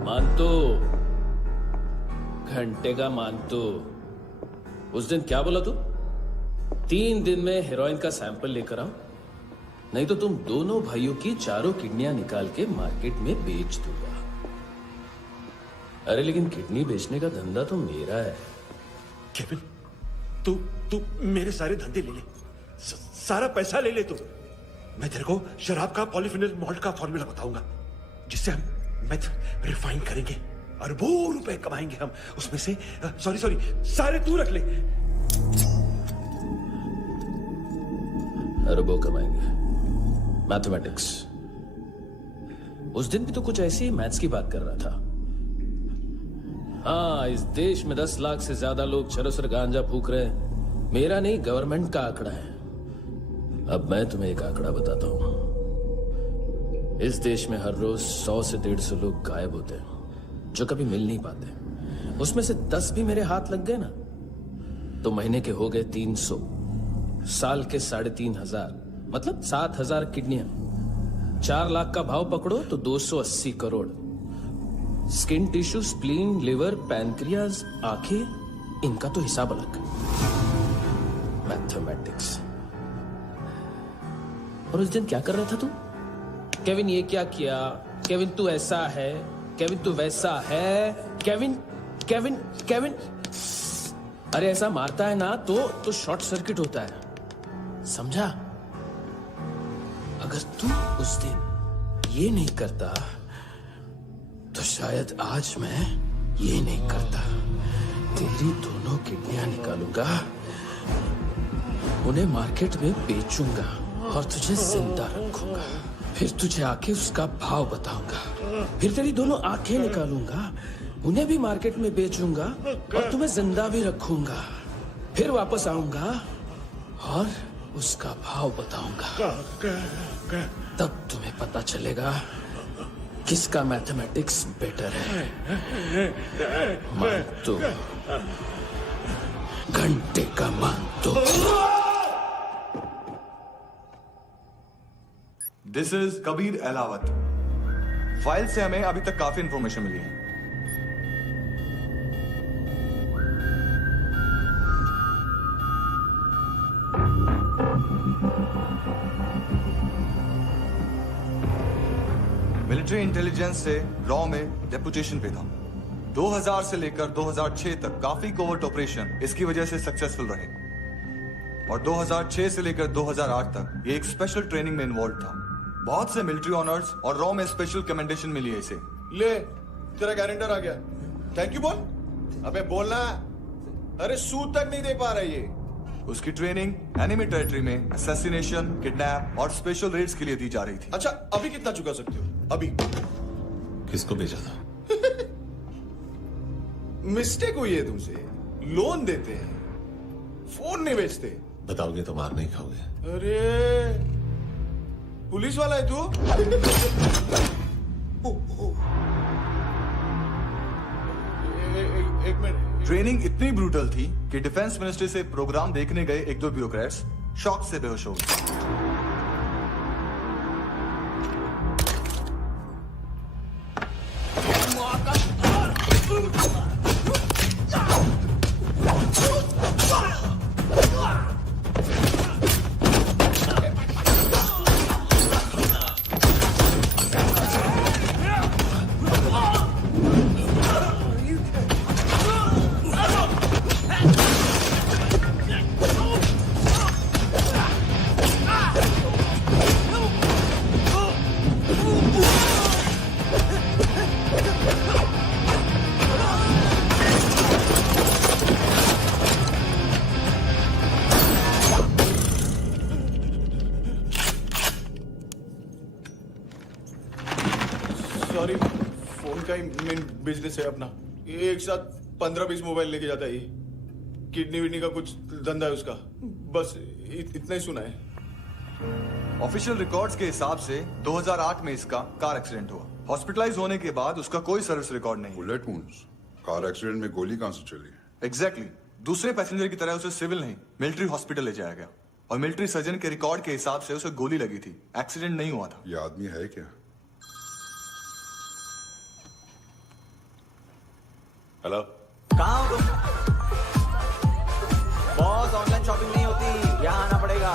मानतो, घंटे का मानतो। उस दिन क्या बोला तू? 3 दिन में हेरोइन का सैंपल लेकर आओ, नहीं तो तुम दोनों भाइयों की चारों किडनियां निकाल के मार्केट में बेच दूंगा। अरे लेकिन किडनी बेचने का धंधा तो मेरा है। केविन, तू मेरे सारे धंधे ले ले, सारा पैसा ले ले तू। मैं तेरे को शराब का पॉलीफिनल मॉल्ट का फॉर्मूला बताऊंगा, जिससे हम मेथ रिफाइन करेंगे, अरबों रुपए कमाएंगे हम उसमें से। सॉरी सारे तू रख ले। अरबों कमाएंगे, मैथमेटिक्स। उस दिन भी तो कुछ ऐसी मैथ्स की बात कर रहा था। हाँ, इस देश में 10 लाख से ज्यादा लोग चरस और गांजा फूक रहे हैं। मेरा नहीं, गवर्नमेंट का आंकड़ा है। अब मैं तुम्हें एक आंकड़ा बताता हूं। इस देश में हर रोज 100 से 150 लोग गायब होते हैं, जो कभी मिल नहीं पाते। उसमें से 10 भी मेरे हाथ लग गए ना, तो महीने के हो गए 300, साल के 3500, मतलब 7000 किडनियां। 4 लाख का भाव पकड़ो तो 280 crore. Skin tissue, spleen, liver, pancreas, आंखें, इनका तो हिसाब अलग। मैथमेटिक्स। और उस दिन क्या कर रहा था तू? केविन ये क्या किया, केविन तू ऐसा है, केविन तू वैसा है, केविन केविन केविन। अरे ऐसा मारता है ना तो शॉर्ट सर्किट होता है, समझा? अगर तू उस दिन ये नहीं करता तो शायद आज मैं ये नहीं करता। तेरी दोनों किडनियां निकालूंगा, उन्हें मार्केट में बेचूंगा और तुझे जिंदा रखूंगा। फिर तुझे आके उसका भाव बताऊंगा। फिर तेरी दोनों आंखें निकालूंगा, उन्हें भी मार्केट में बेचूंगा और तुम्हें जिंदा भी रखूंगा। फिर वापस आऊंगा और उसका भाव बताऊंगा। तब तुम्हें पता चलेगा किसका मैथमेटिक्स बेटर है। मानतो, घंटे का मानतो। This is Kabir Ahlawat. File से हमें अभी तक काफी इंफॉर्मेशन मिली है। मिलिट्री इंटेलिजेंस से रॉ में डेपुटेशन पे था। 2000 से लेकर 2006 तक काफी कोवर्ट ऑपरेशन इसकी वजह से सक्सेसफुल रहे, और 2006 से लेकर 2008 तक ये एक स्पेशल ट्रेनिंग में इन्वॉल्व था। बहुत से मिलिट्री ऑनर्स और रॉ में स्पेशल कमेंडेशन मिली है इसे। ले, तेरा गारंटर आ गया। थैंक यू बोल। अबे बोलना। अरे सूद तक नहीं दे पा रहा ये। उसकी ट्रेनिंग एनिमी टेरिटरी में असैसिनेशन, किडनैप और स्पेशल रेड्स के लिए दी जा रही थी। अच्छा अभी कितना चुका सकते हो? अभी किसको भेजा था? मिस्टेक हुई है तुमसे। लोन देते हैं, फोन नहीं बेचते। बताओगे तो मार नहीं खाओगे। अरे पुलिस वाला है तू? एक मिनट। ट्रेनिंग इतनी ब्रूटल थी कि डिफेंस मिनिस्ट्री से प्रोग्राम देखने गए एक दो ब्यूरोक्रेट्स शॉक से बेहोश हो गए। सॉरी, फोन का ही मेन बिजनेस है अपना। एक साथ 15-20 मोबाइल लेके जाता है ये। किडनी विडनी का कुछ धंधा है उसका। बस इतना ही सुना है। ऑफिशियल रिकॉर्ड्स के हिसाब से 2008 में इसका कार एक्सीडेंट हुआ। हॉस्पिटलाइज होने के बाद उसका कोई सर्विस रिकॉर्ड नहीं। Bullet wounds. कार एक्सीडेंट में गोली कहां से चली? एग्जैक्टली। दूसरे पैसेंजर की तरह उसे सिविल नहीं, मिलिट्री हॉस्पिटल ले जाया गया और मिलिट्री सर्जन के रिकॉर्ड के हिसाब से उसे गोली लगी थी। एक्सीडेंट नहीं हुआ था। ये आदमी है क्या? हेलो, कहाँ हो तुम? बॉस, ऑनलाइन शॉपिंग नहीं होती, यहाँ आना पड़ेगा।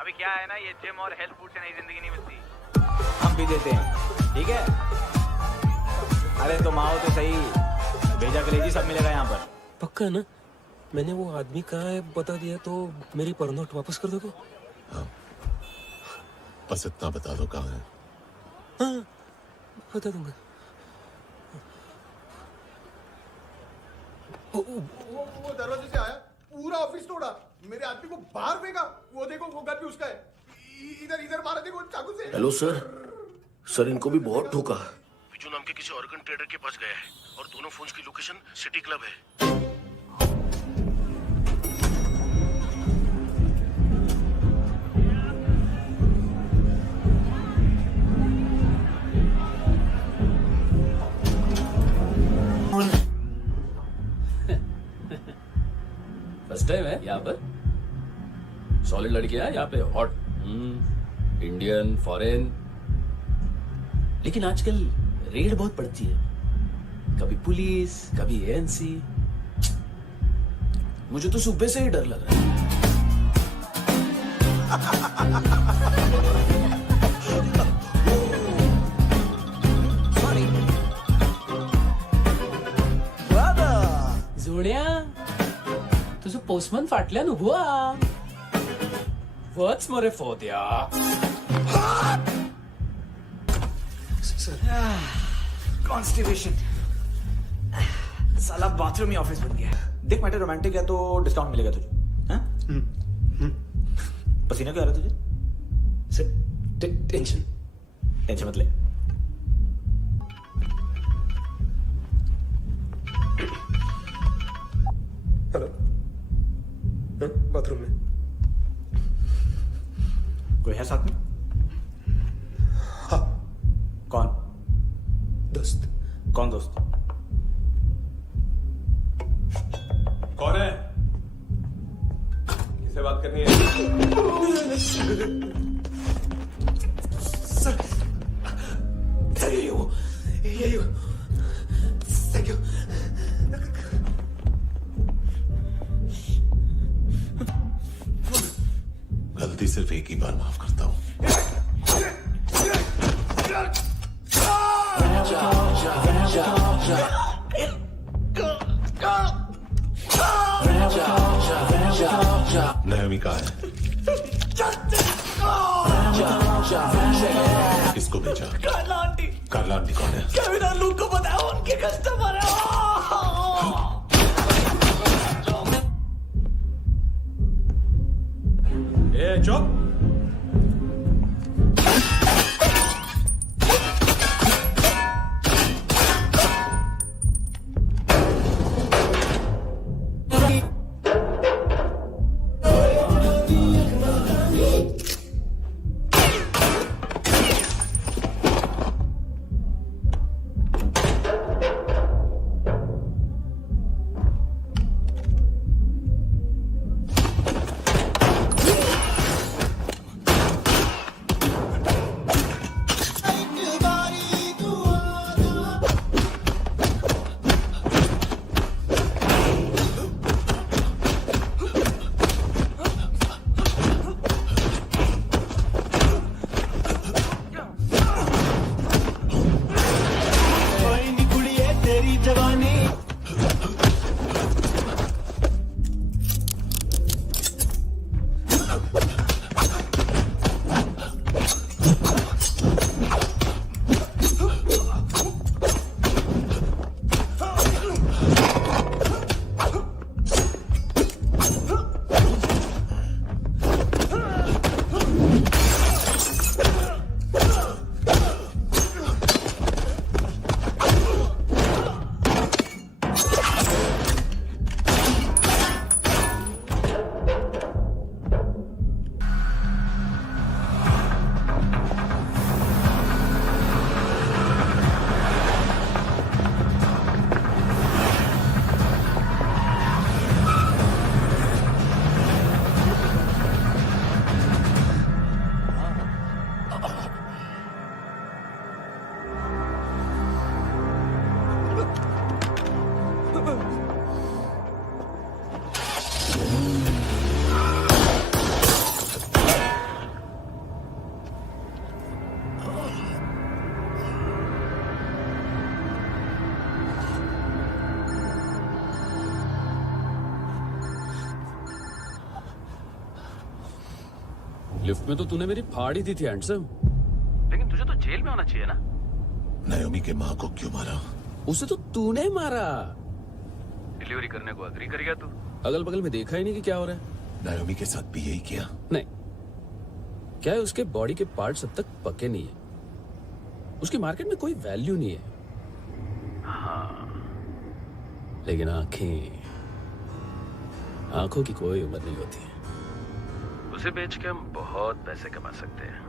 अभी क्या है ना, ये जिम और हेल्थ फूड से नई जिंदगी नहीं मिलती। हम भी देते हैं, ठीक है? अरे तुम आओ तो सही, भेजा कलेजी सब मिलेगा यहाँ पर। पक्का ना? मैंने वो आदमी कहाँ है बता दिया तो मेरी पर नोट वापस कर दोगे? हाँ, बस इतना बता दो कहाँ है। हाँ, बता दूंगा। वो दरवाजे से आया, पूरा ऑफिस तोड़ा, मेरे आदमी को बाहर फेंका। वो देखो, वो गन भी उसका है। इधर मारा, देखो चाकू से। हेलो सर, सर इनको भी बहुत ठोका। बिजू नाम के किसी ऑर्गन ट्रेडर के पास गया है और दोनों फोन्स की लोकेशन सिटी क्लब है। फर्स्ट टाइम है यहाँ पर। सॉलिड लड़कियां यहाँ पे, हॉट इंडियन, फॉरेन। लेकिन आजकल रेड बहुत पड़ती है, कभी पुलिस, कभी एएनसी। मुझे तो सुबह से ही डर लग रहा है। जोड्या, तुझं पोस्टमन फाटल्यान उभो हा. वच मरे फोद्या. कॉन्स्टिपेशन, साला बाथरूम ही ऑफिस बन गया। देख मैटर रोमांटिक है तो डिस्काउंट मिलेगा तुझे। हाँ? पसीना क्यों आ रहा है तुझे? सर टेंशन मत ले। हेलो, बाथरूम में कोई है साथ में? हाँ। कौन? दोस्त। कौन दोस्त? कौन है? किससे बात करनी है? सर, यही हो। Thank you. गलती सिर्फ एक ही बार माफ करता हूं। नयमी कहाँ है? किसको भेजा? कार्ला आंटी। कार्ला आंटी कौन है? केविन और लूक को बताया, उनके कस्टमर है। ए चुप। लिफ्ट में तो तूने मेरी फाड़ ही दी थी हैंडसम। लेकिन तुझे तो जेल में होना चाहिए ना। नायोमी के माँ को क्यों मारा? उसे तो तूने मारा। डिलीवरी करने को अग्री कर गया तू। अगल बगल में देखा ही नहीं कि क्या हो रहा है। नायोमी के साथ भी यही किया? नहीं, क्या है उसके बॉडी के पार्ट्स अब तक पके नहीं है। उसकी मार्केट में कोई वैल्यू नहीं है। हाँ। लेकिन आंखों की कोई उम्र नहीं होती है। उसे बेच के हम बहुत पैसे कमा सकते हैं।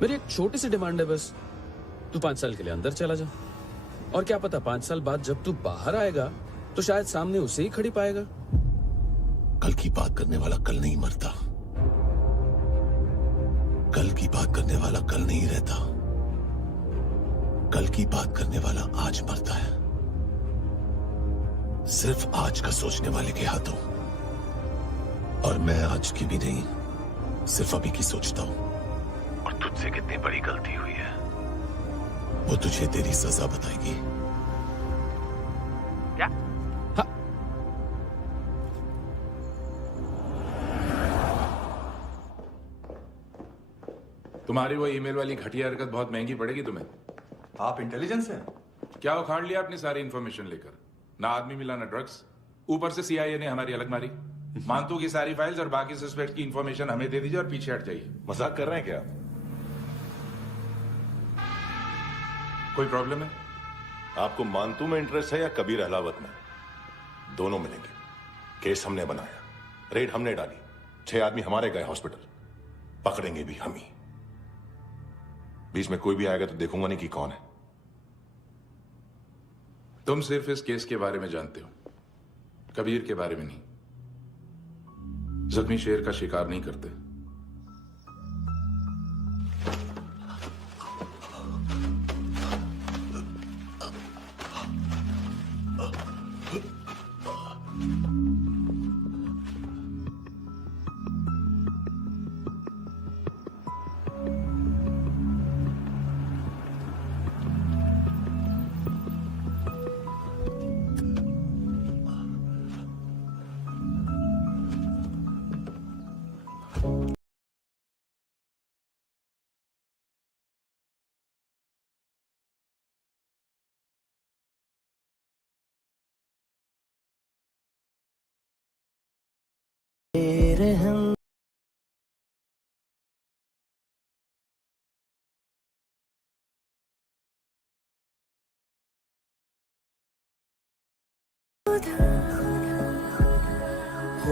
मेरी एक छोटी सी डिमांड है बस, तू 5 साल के लिए अंदर चला जा, और क्या पता 5 साल बाद जब तू बाहर आएगा तो शायद सामने उसे ही खड़ी पाएगा। कल की बात करने वाला कल नहीं मरता। कल की बात करने वाला कल नहीं रहता। कल की बात करने वाला आज मरता है। सिर्फ आज का सोचने वाले के हाथों। और मैं आज की भी नहीं, सिर्फ अभी की सोचता हूं। और तुझसे कितनी बड़ी गलती हुई है वो तुझे तेरी सजा बताएगी। क्या? हाँ। तुम्हारी वो ईमेल वाली घटिया हरकत बहुत महंगी पड़ेगी तुम्हें। आप इंटेलिजेंस हैं? क्या उखाड़ लिया अपनी सारी इंफॉर्मेशन लेकर? ना आदमी मिला ना ड्रग्स, ऊपर से सीआईए ने हमारी अलग मारी। मानतू की सारी फाइल्स और बाकी सस्पेक्ट की इंफॉर्मेशन हमें दे दीजिए और पीछे हट जाइए। मजाक कर रहे हैं क्या? कोई प्रॉब्लम है? आपको मानतू में इंटरेस्ट है या कबीर अहलावत में? दोनों मिलेंगे। केस हमने बनाया, रेड हमने डाली, 6 आदमी हमारे गए हॉस्पिटल, पकड़ेंगे भी हम ही। बीच में कोई भी आएगा तो देखूंगा नहीं कि कौन है। तुम सिर्फ इस केस के बारे में जानते हो, कबीर के बारे में नहीं। जख्मी शेर का शिकार नहीं करते।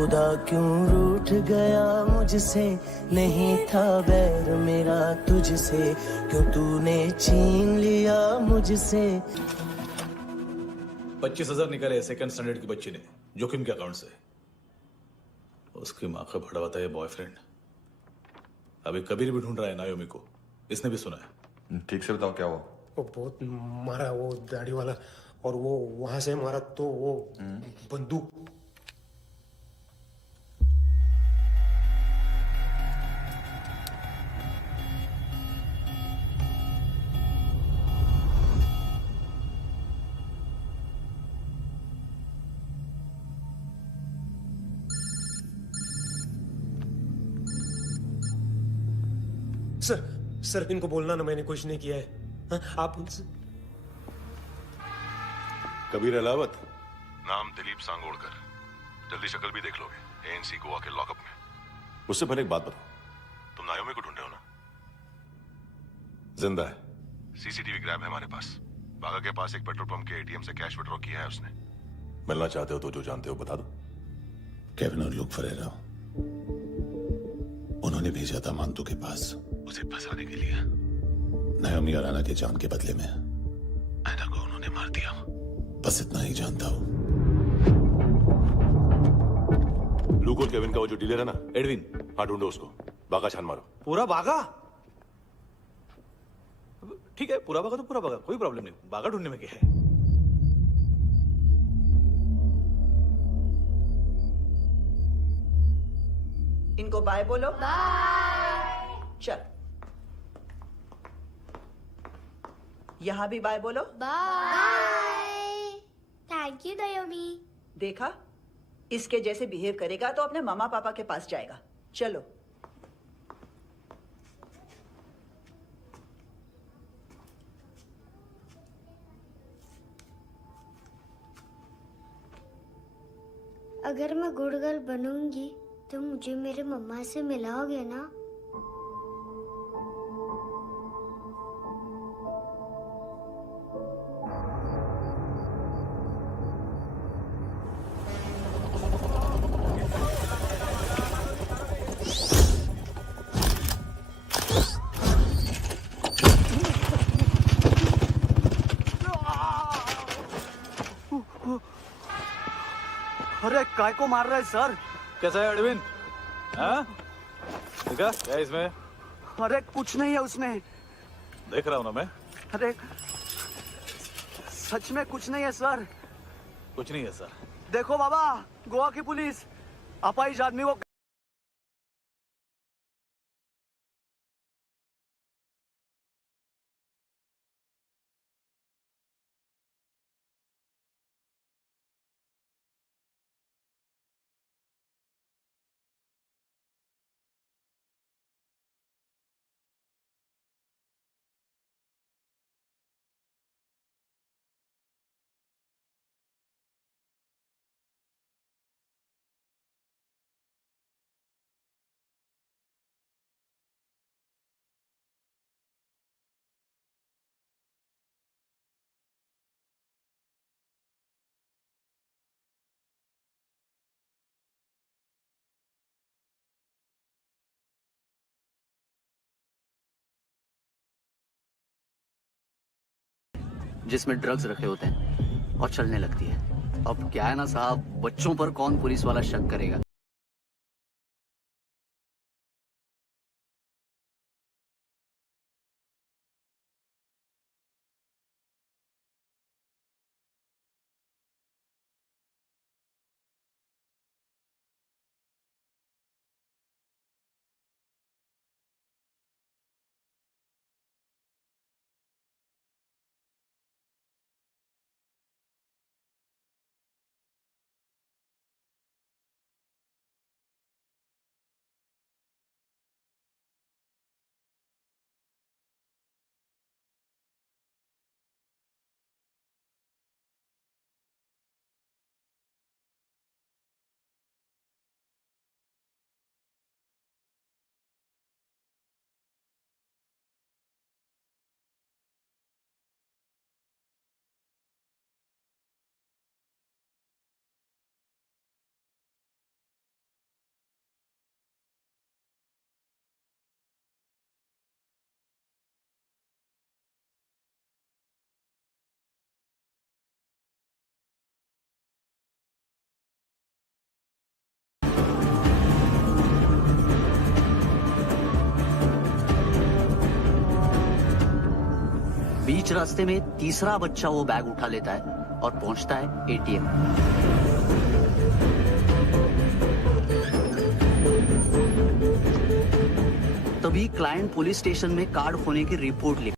खुदा क्यों रूठ गया मुझसे, नहीं था बैर मेरा तुझसे, क्यों तूने छीन लिया मुझसे। 25,000 निकाले सेकंड स्टैंडर्ड की बच्ची ने जोखिम के अकाउंट से। उसकी माँ का भड़वाता है बॉयफ्रेंड। अभी कबीर भी ढूंढ रहा है नायोमी को, इसने भी सुना है। ठीक से बताओ क्या हुआ। वो बहुत मारा, वो दाढ़ी वाला, और वो वहां से मारा तो वो बंदूक। सर इनको बोलना ना मैंने कुछ नहीं किया है। हाँ, आप उनसे। कबीर अलावत, नाम दिलीप सांगोड़कर। जल्दी शक्ल भी देख लोगे एएनसी गोवा के लॉकअप में। मुझसे पहले एक बात बताओ, तुम नायोमी को ढूंढे हो ना? जिंदा है, सीसीटीवी ग्रैब है हमारे पास। बागा के पास एक पेट्रोल पंप के एटीएम से कैश विड्रॉ किया है उसने। मिलना चाहते हो तो जो जानते हो बता दो। केविन और लुक फरेरा, उन्होंने भेजा था मांतू के पास उसे फंसाने के लिए। नायोमी और आना के जान के बदले में आना को उन्होंने मार दिया। बस इतना ही जानता हूं। लूक और केविन का वो जो डीलर है ना, एडविन, हाँ ढूंढो उसको। बागा छान मारो। पूरा बागा? ठीक है, पूरा बागा तो पूरा बागा, कोई प्रॉब्लम नहीं। बागा ढूंढने में क्या है? इनको बाय बोलो। बाय। चल, यहां भी बाय बोलो। बाय। Thank you नायोमी। देखा, इसके जैसे बिहेव करेगा तो अपने मामा पापा के पास जाएगा। चलो। अगर मैं गुड गर्ल बनूंगी तो मुझे मेरे मम्मा से मिलाओगे ना? अरे काय को मार रहा है सर? कैसा है एडविन? हाँ? देखा क्या इसमें? अरे कुछ नहीं है उसमें। देख रहा हूं ना मैं। अरे सच में कुछ नहीं है सर। कुछ नहीं है सर। देखो बाबा, गोवा की पुलिस अपाहिज आदमी को जिसमें ड्रग्स रखे होते हैं और चलने लगती है। अब क्या है ना साहब, बच्चों पर कौन पुलिस वाला शक करेगा? बीच रास्ते में तीसरा बच्चा वो बैग उठा लेता है और पहुंचता है एटीएम। तभी क्लाइंट पुलिस स्टेशन में कार्ड खोने की रिपोर्ट लिख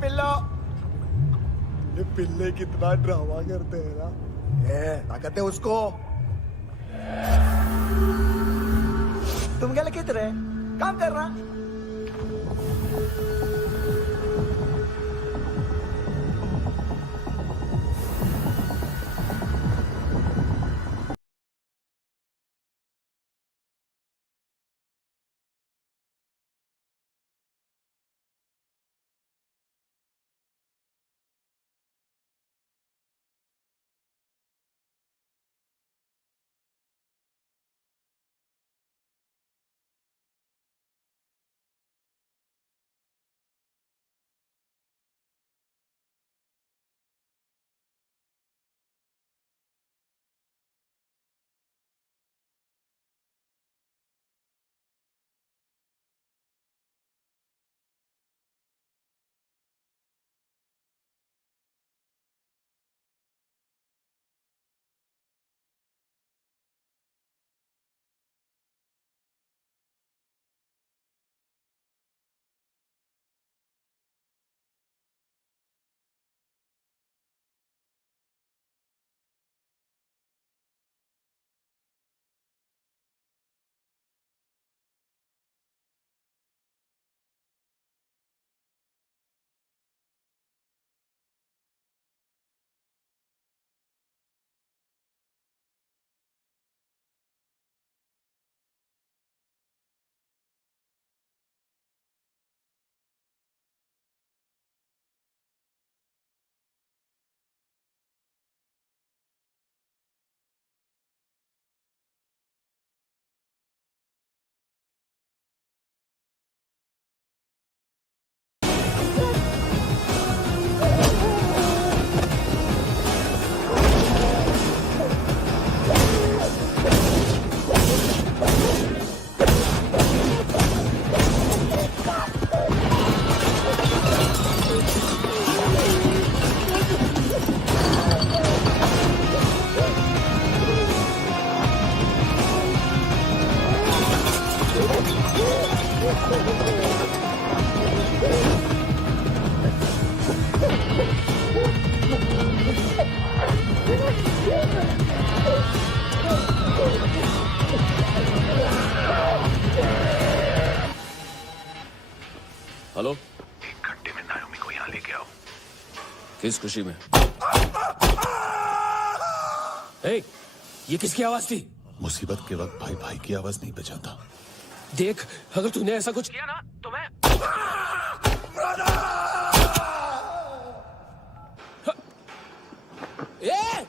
पिल्लो, ये पिल्ले कितना ड्रामा करते हैं ना। ताकत है उसको। तुम क्या लिखित रहे? काम कर रहा किस खुशी में? ए, ये किसकी आवाज थी? मुसीबत के वक्त भाई भाई की आवाज नहीं बचाता। देख, अगर तूने ऐसा कुछ किया ना तो मैं ए!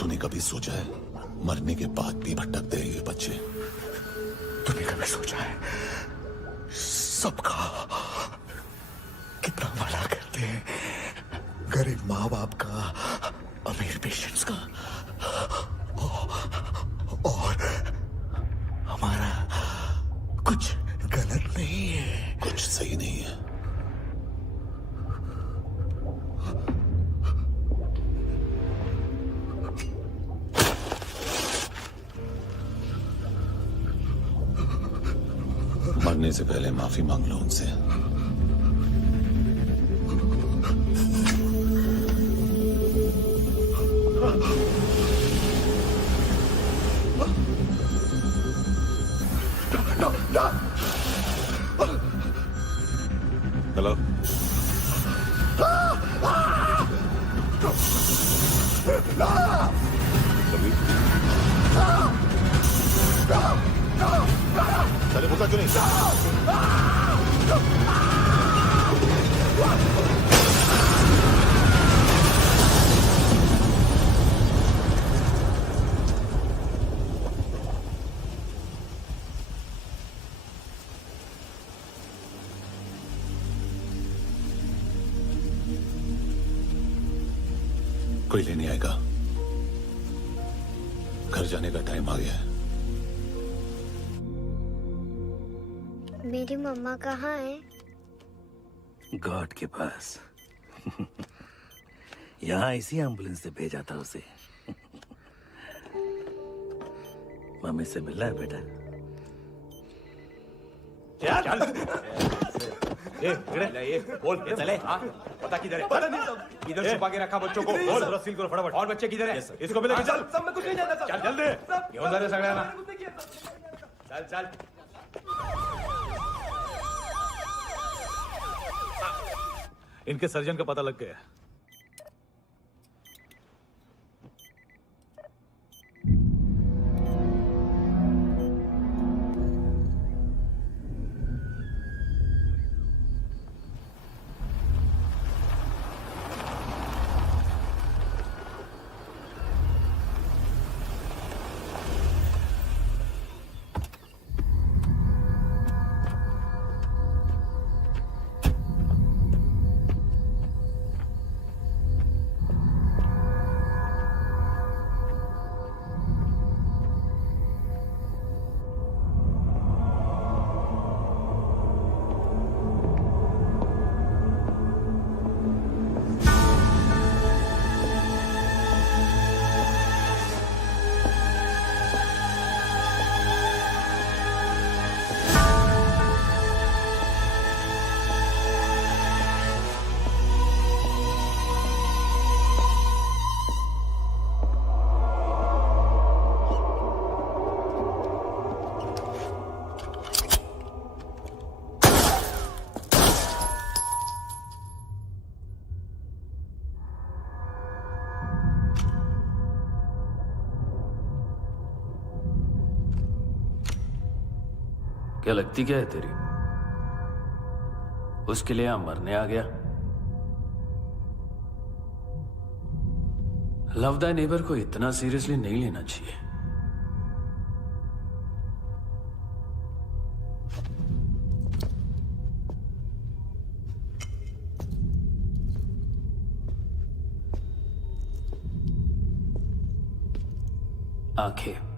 तूने कभी सोचा है मरने के बाद भी भटकते हैं ये बच्चे? तूने कभी सोचा है सबका कितना भला करते हैं? गरीब माँ बाप का, अमीर पेशेंट्स का, और हमारा कुछ गलत नहीं है, कुछ सही नहीं है। मरने से पहले माफी मांग लो उनसे। हेलो, चले भूखा क्यों नहीं? कोई लेने आएगा? घर जाने का टाइम आ गया है। मेरी मम्मा कहाँ है? गॉड के पास। यहाँ इसी एम्बुलेंस से भेजा था उसे। मम्मी से मिलना है बेटा। चल ये बोल चले। हाँ पता किधर है? पता नहीं सब इधर छुपा के रखा बच्चों को। बोल जरा सील करो फटाफट। और बच्चे किधर है? इसको भी लेके चल। सब में कुछ नहीं जानता। चल जल्दी घेऊन जा रे सगळ्यांना। चल चल। इनके सर्जन का पता लग गया। क्या लगती क्या है तेरी? उसके लिए यहां मरने आ गया? लव द नेबर को इतना सीरियसली नहीं लेना चाहिए। आंखें,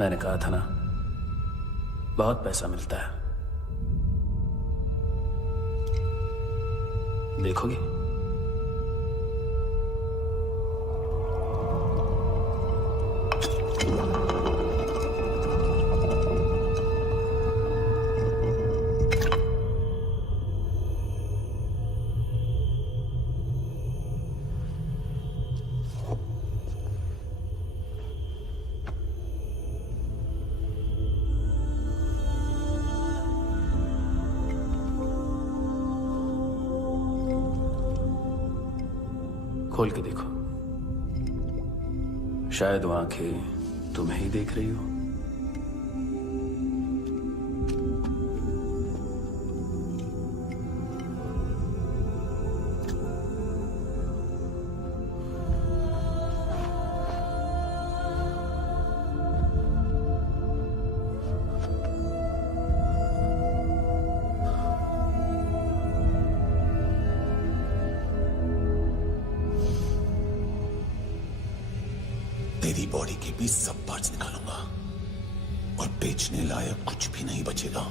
मैंने कहा था ना, बहुत पैसा मिलता है। देखोगे? खोल के देखो, शायद वो आंखें तुम्हें ही देख रही हो। तेरी बॉडी के भी सब पार्ट्स निकालूंगा और बेचने लायक कुछ भी नहीं बचेगा।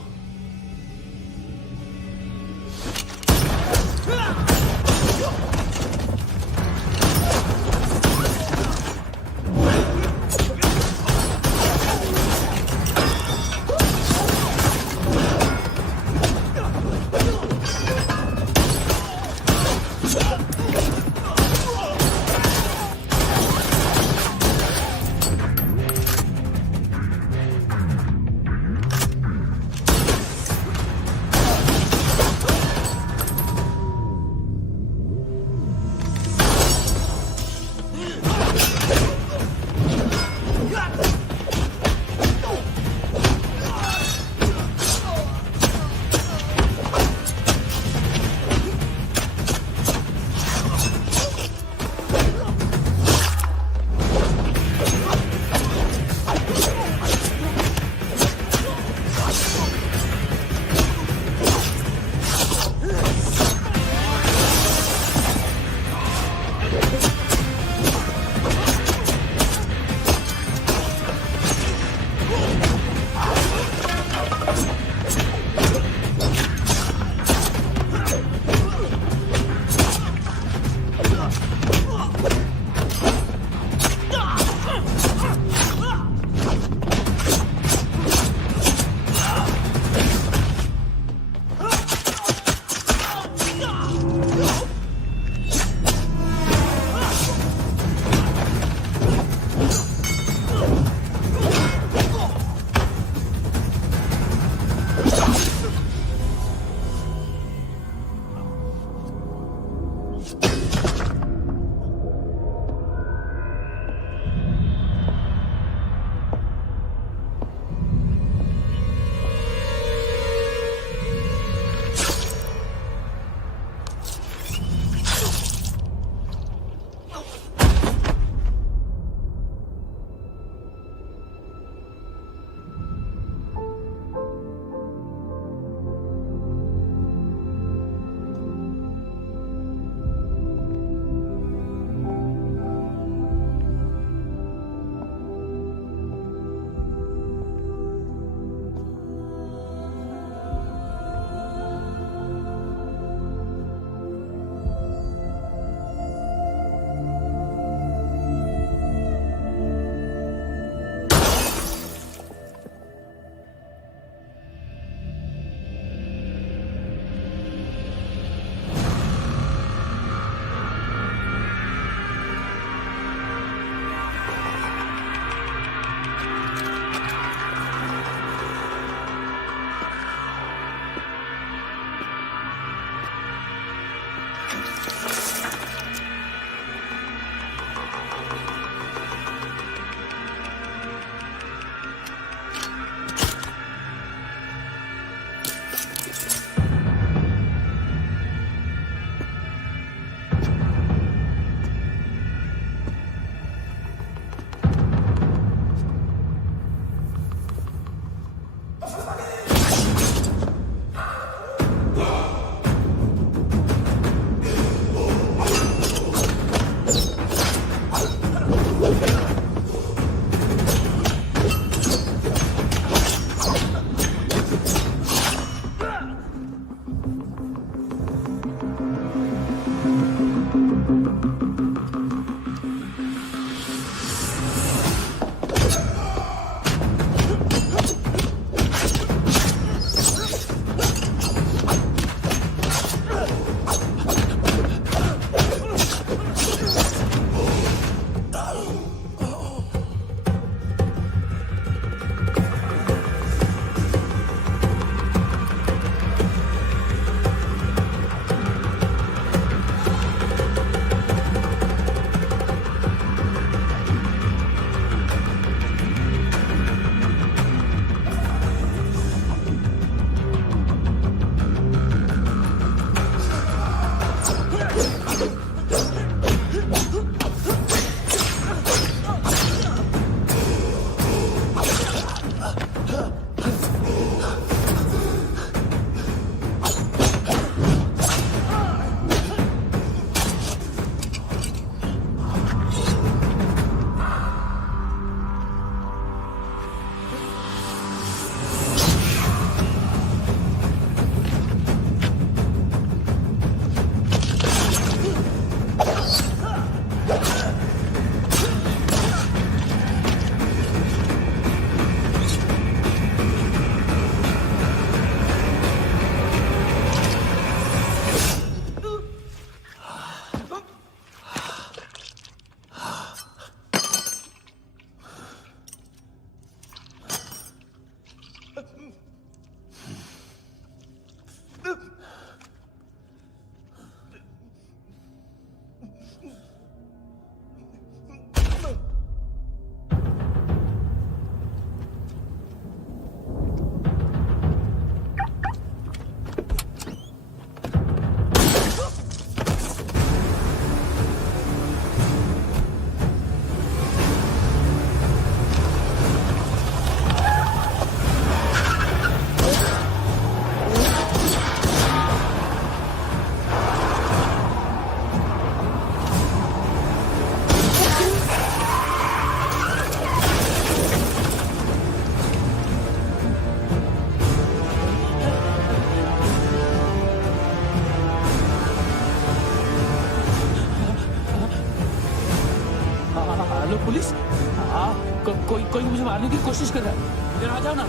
कोई मुझे मारने की कोशिश कर रहा है। इधर आ जाओ ना।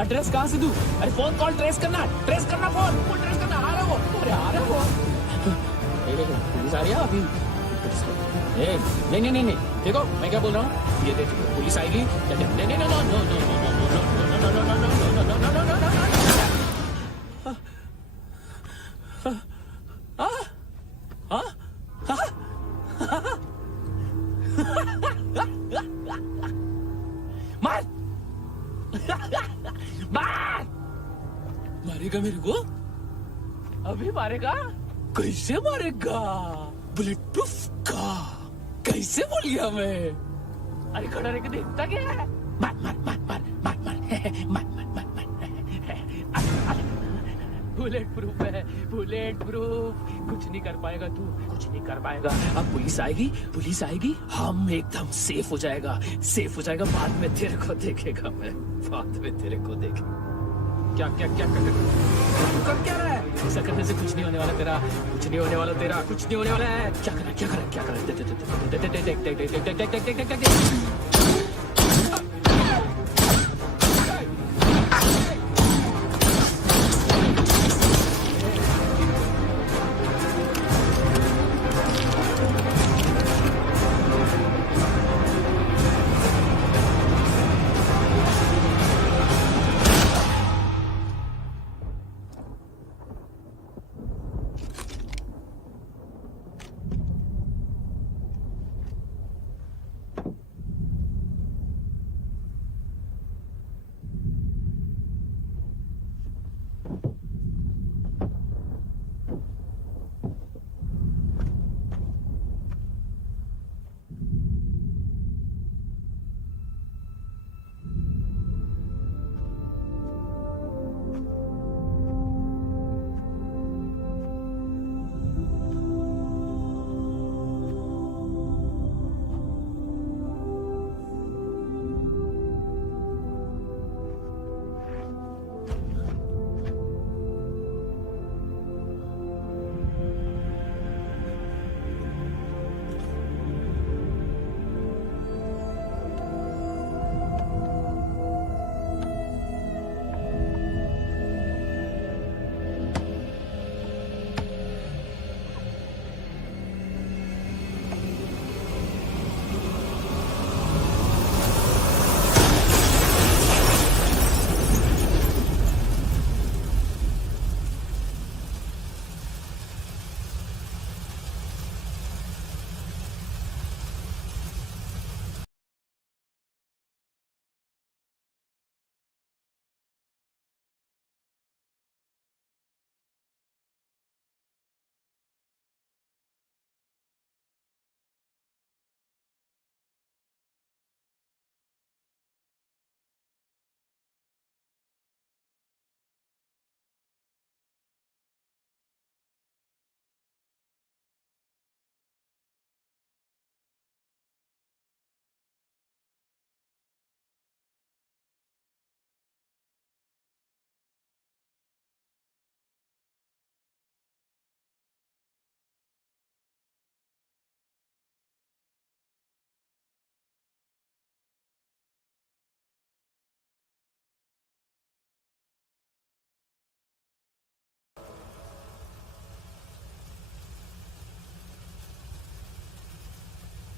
एड्रेस कहाँ से दूं? अरे फोन कॉल ट्रेस करना फोन ट्रेस करना। आ रहा वो, अरे आ रहा वो। पुलिस आ रही है अभी। नहीं, देखो मैं क्या बोल रहा हूँ, ये देखो पुलिस आएगी। मारेगा मेरे को? अभी मारेगा? कैसे मारेगा? बुलेट प्रूफ का कैसे बोल गया मैं? अरे खड़ा रह के देखता क्या है? मार बुलेट प्रूफ है, बुलेट प्रूफ। कुछ नहीं कर पाएगा तू, कुछ नहीं कर पाएगा। अब पुलिस आएगी, हम एकदम सेफ हो जाएगा। बाद में तेरे को देखेगा मैं, क्या कर क्या रहा है? ऐसा करने से कुछ नहीं होने वाला तेरा, कुछ नहीं होने वाला है। क्या कर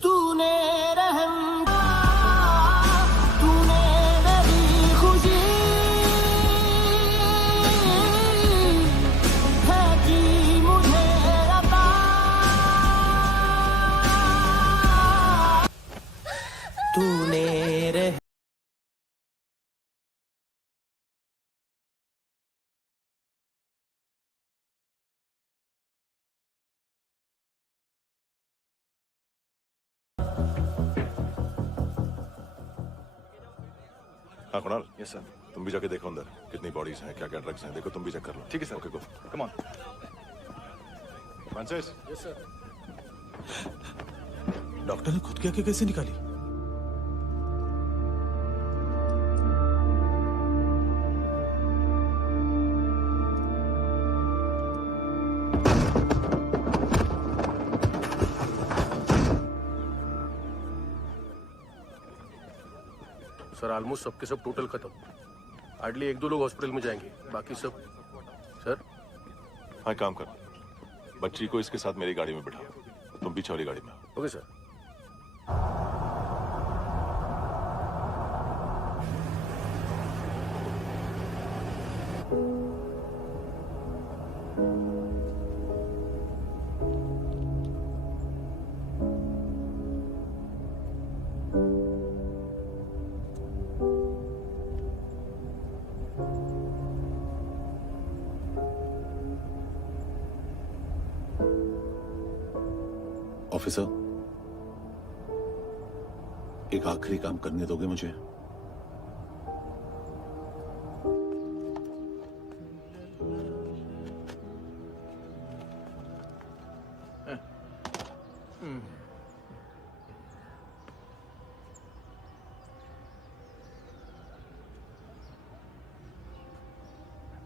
तूने रहम तूने मेरी खुशी है कि मुझे अता तूने रह हाँ कुणाल, यस सर। तुम भी जाके देखो अंदर कितनी बॉडीज हैं, क्या क्या ड्रग्स हैं, देखो तुम भी चेक कर लो। ठीक है sir. Okay go, come on. Francis. Yes sir. Doctor ने खुद की आंखें कैसे निकाली? सर ऑलमोस्ट सबके सब टोटल खत्म। हार्डली 1-2 लोग हॉस्पिटल में जाएंगे, बाकी सब। सर हाँ, काम कर, बच्ची को इसके साथ मेरी गाड़ी में बिठा, तुम पीछे वाली गाड़ी में। Okay sir. ऑफिसर, एक आखिरी काम करने दोगे मुझे?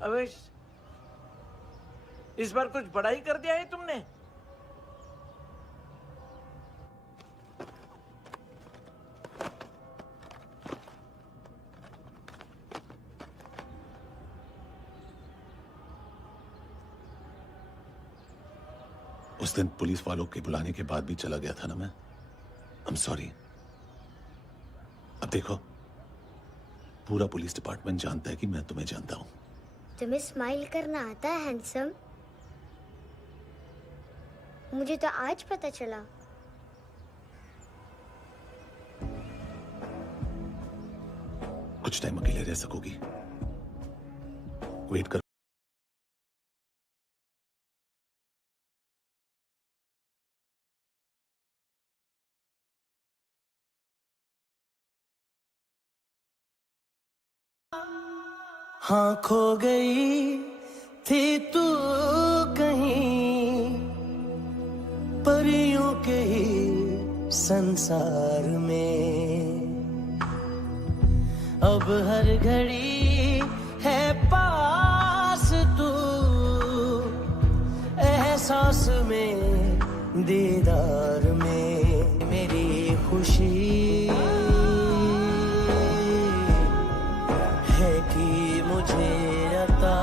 अवेश, इस बार कुछ बड़ा ही कर दिया है तुमने। उस दिन पुलिस वालों के बुलाने के बाद भी चला गया था ना मैं। I am sorry. अब देखो, पूरा पुलिस डिपार्टमेंट जानता है कि मैं तुम्हें जानता हूं। तुम्हें स्माइल करना आता है हैंडसम? मुझे तो आज पता चला। कुछ टाइम अकेले रह सकोगी? वेट कर। हाँ, खो गई थी तू कहीं परियों के ही संसार में। अब हर घड़ी है पास तू, एहसास में दीदार में। मेरी खुशी है कि मुझे अता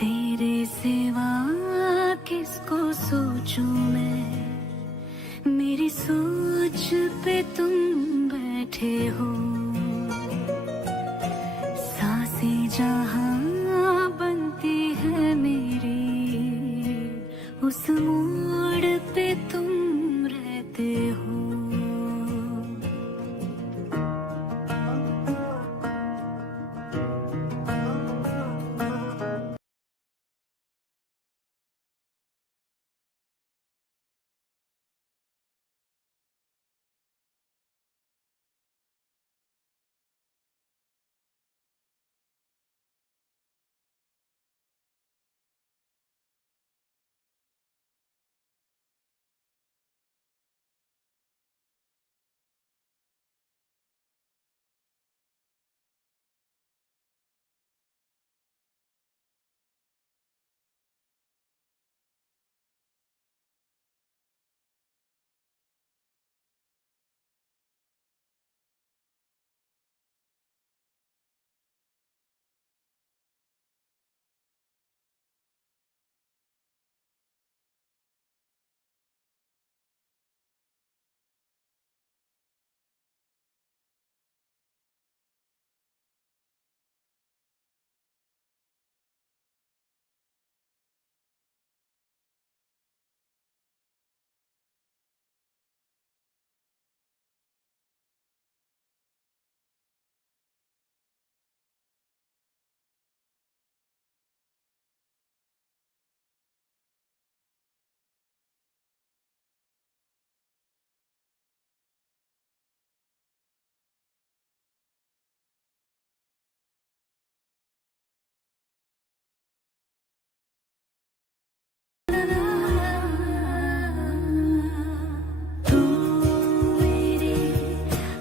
तेरे सिवा किसको सोचूं मैं, मेरी सोच पे तुम बैठे हो। सांसें जहां बनती है मेरी, उस मोड़ पे तुम रहते हो।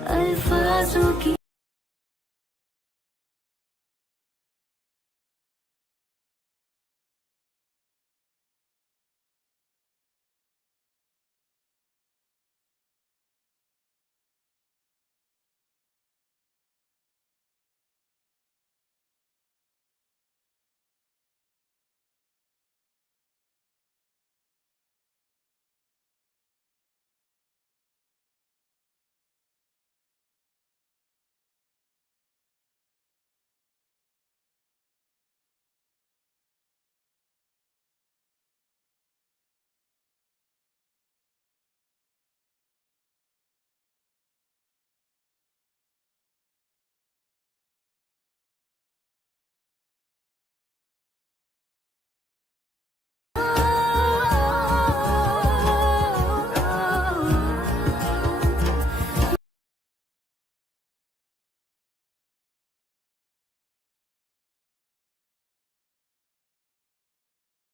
अल्फाजों की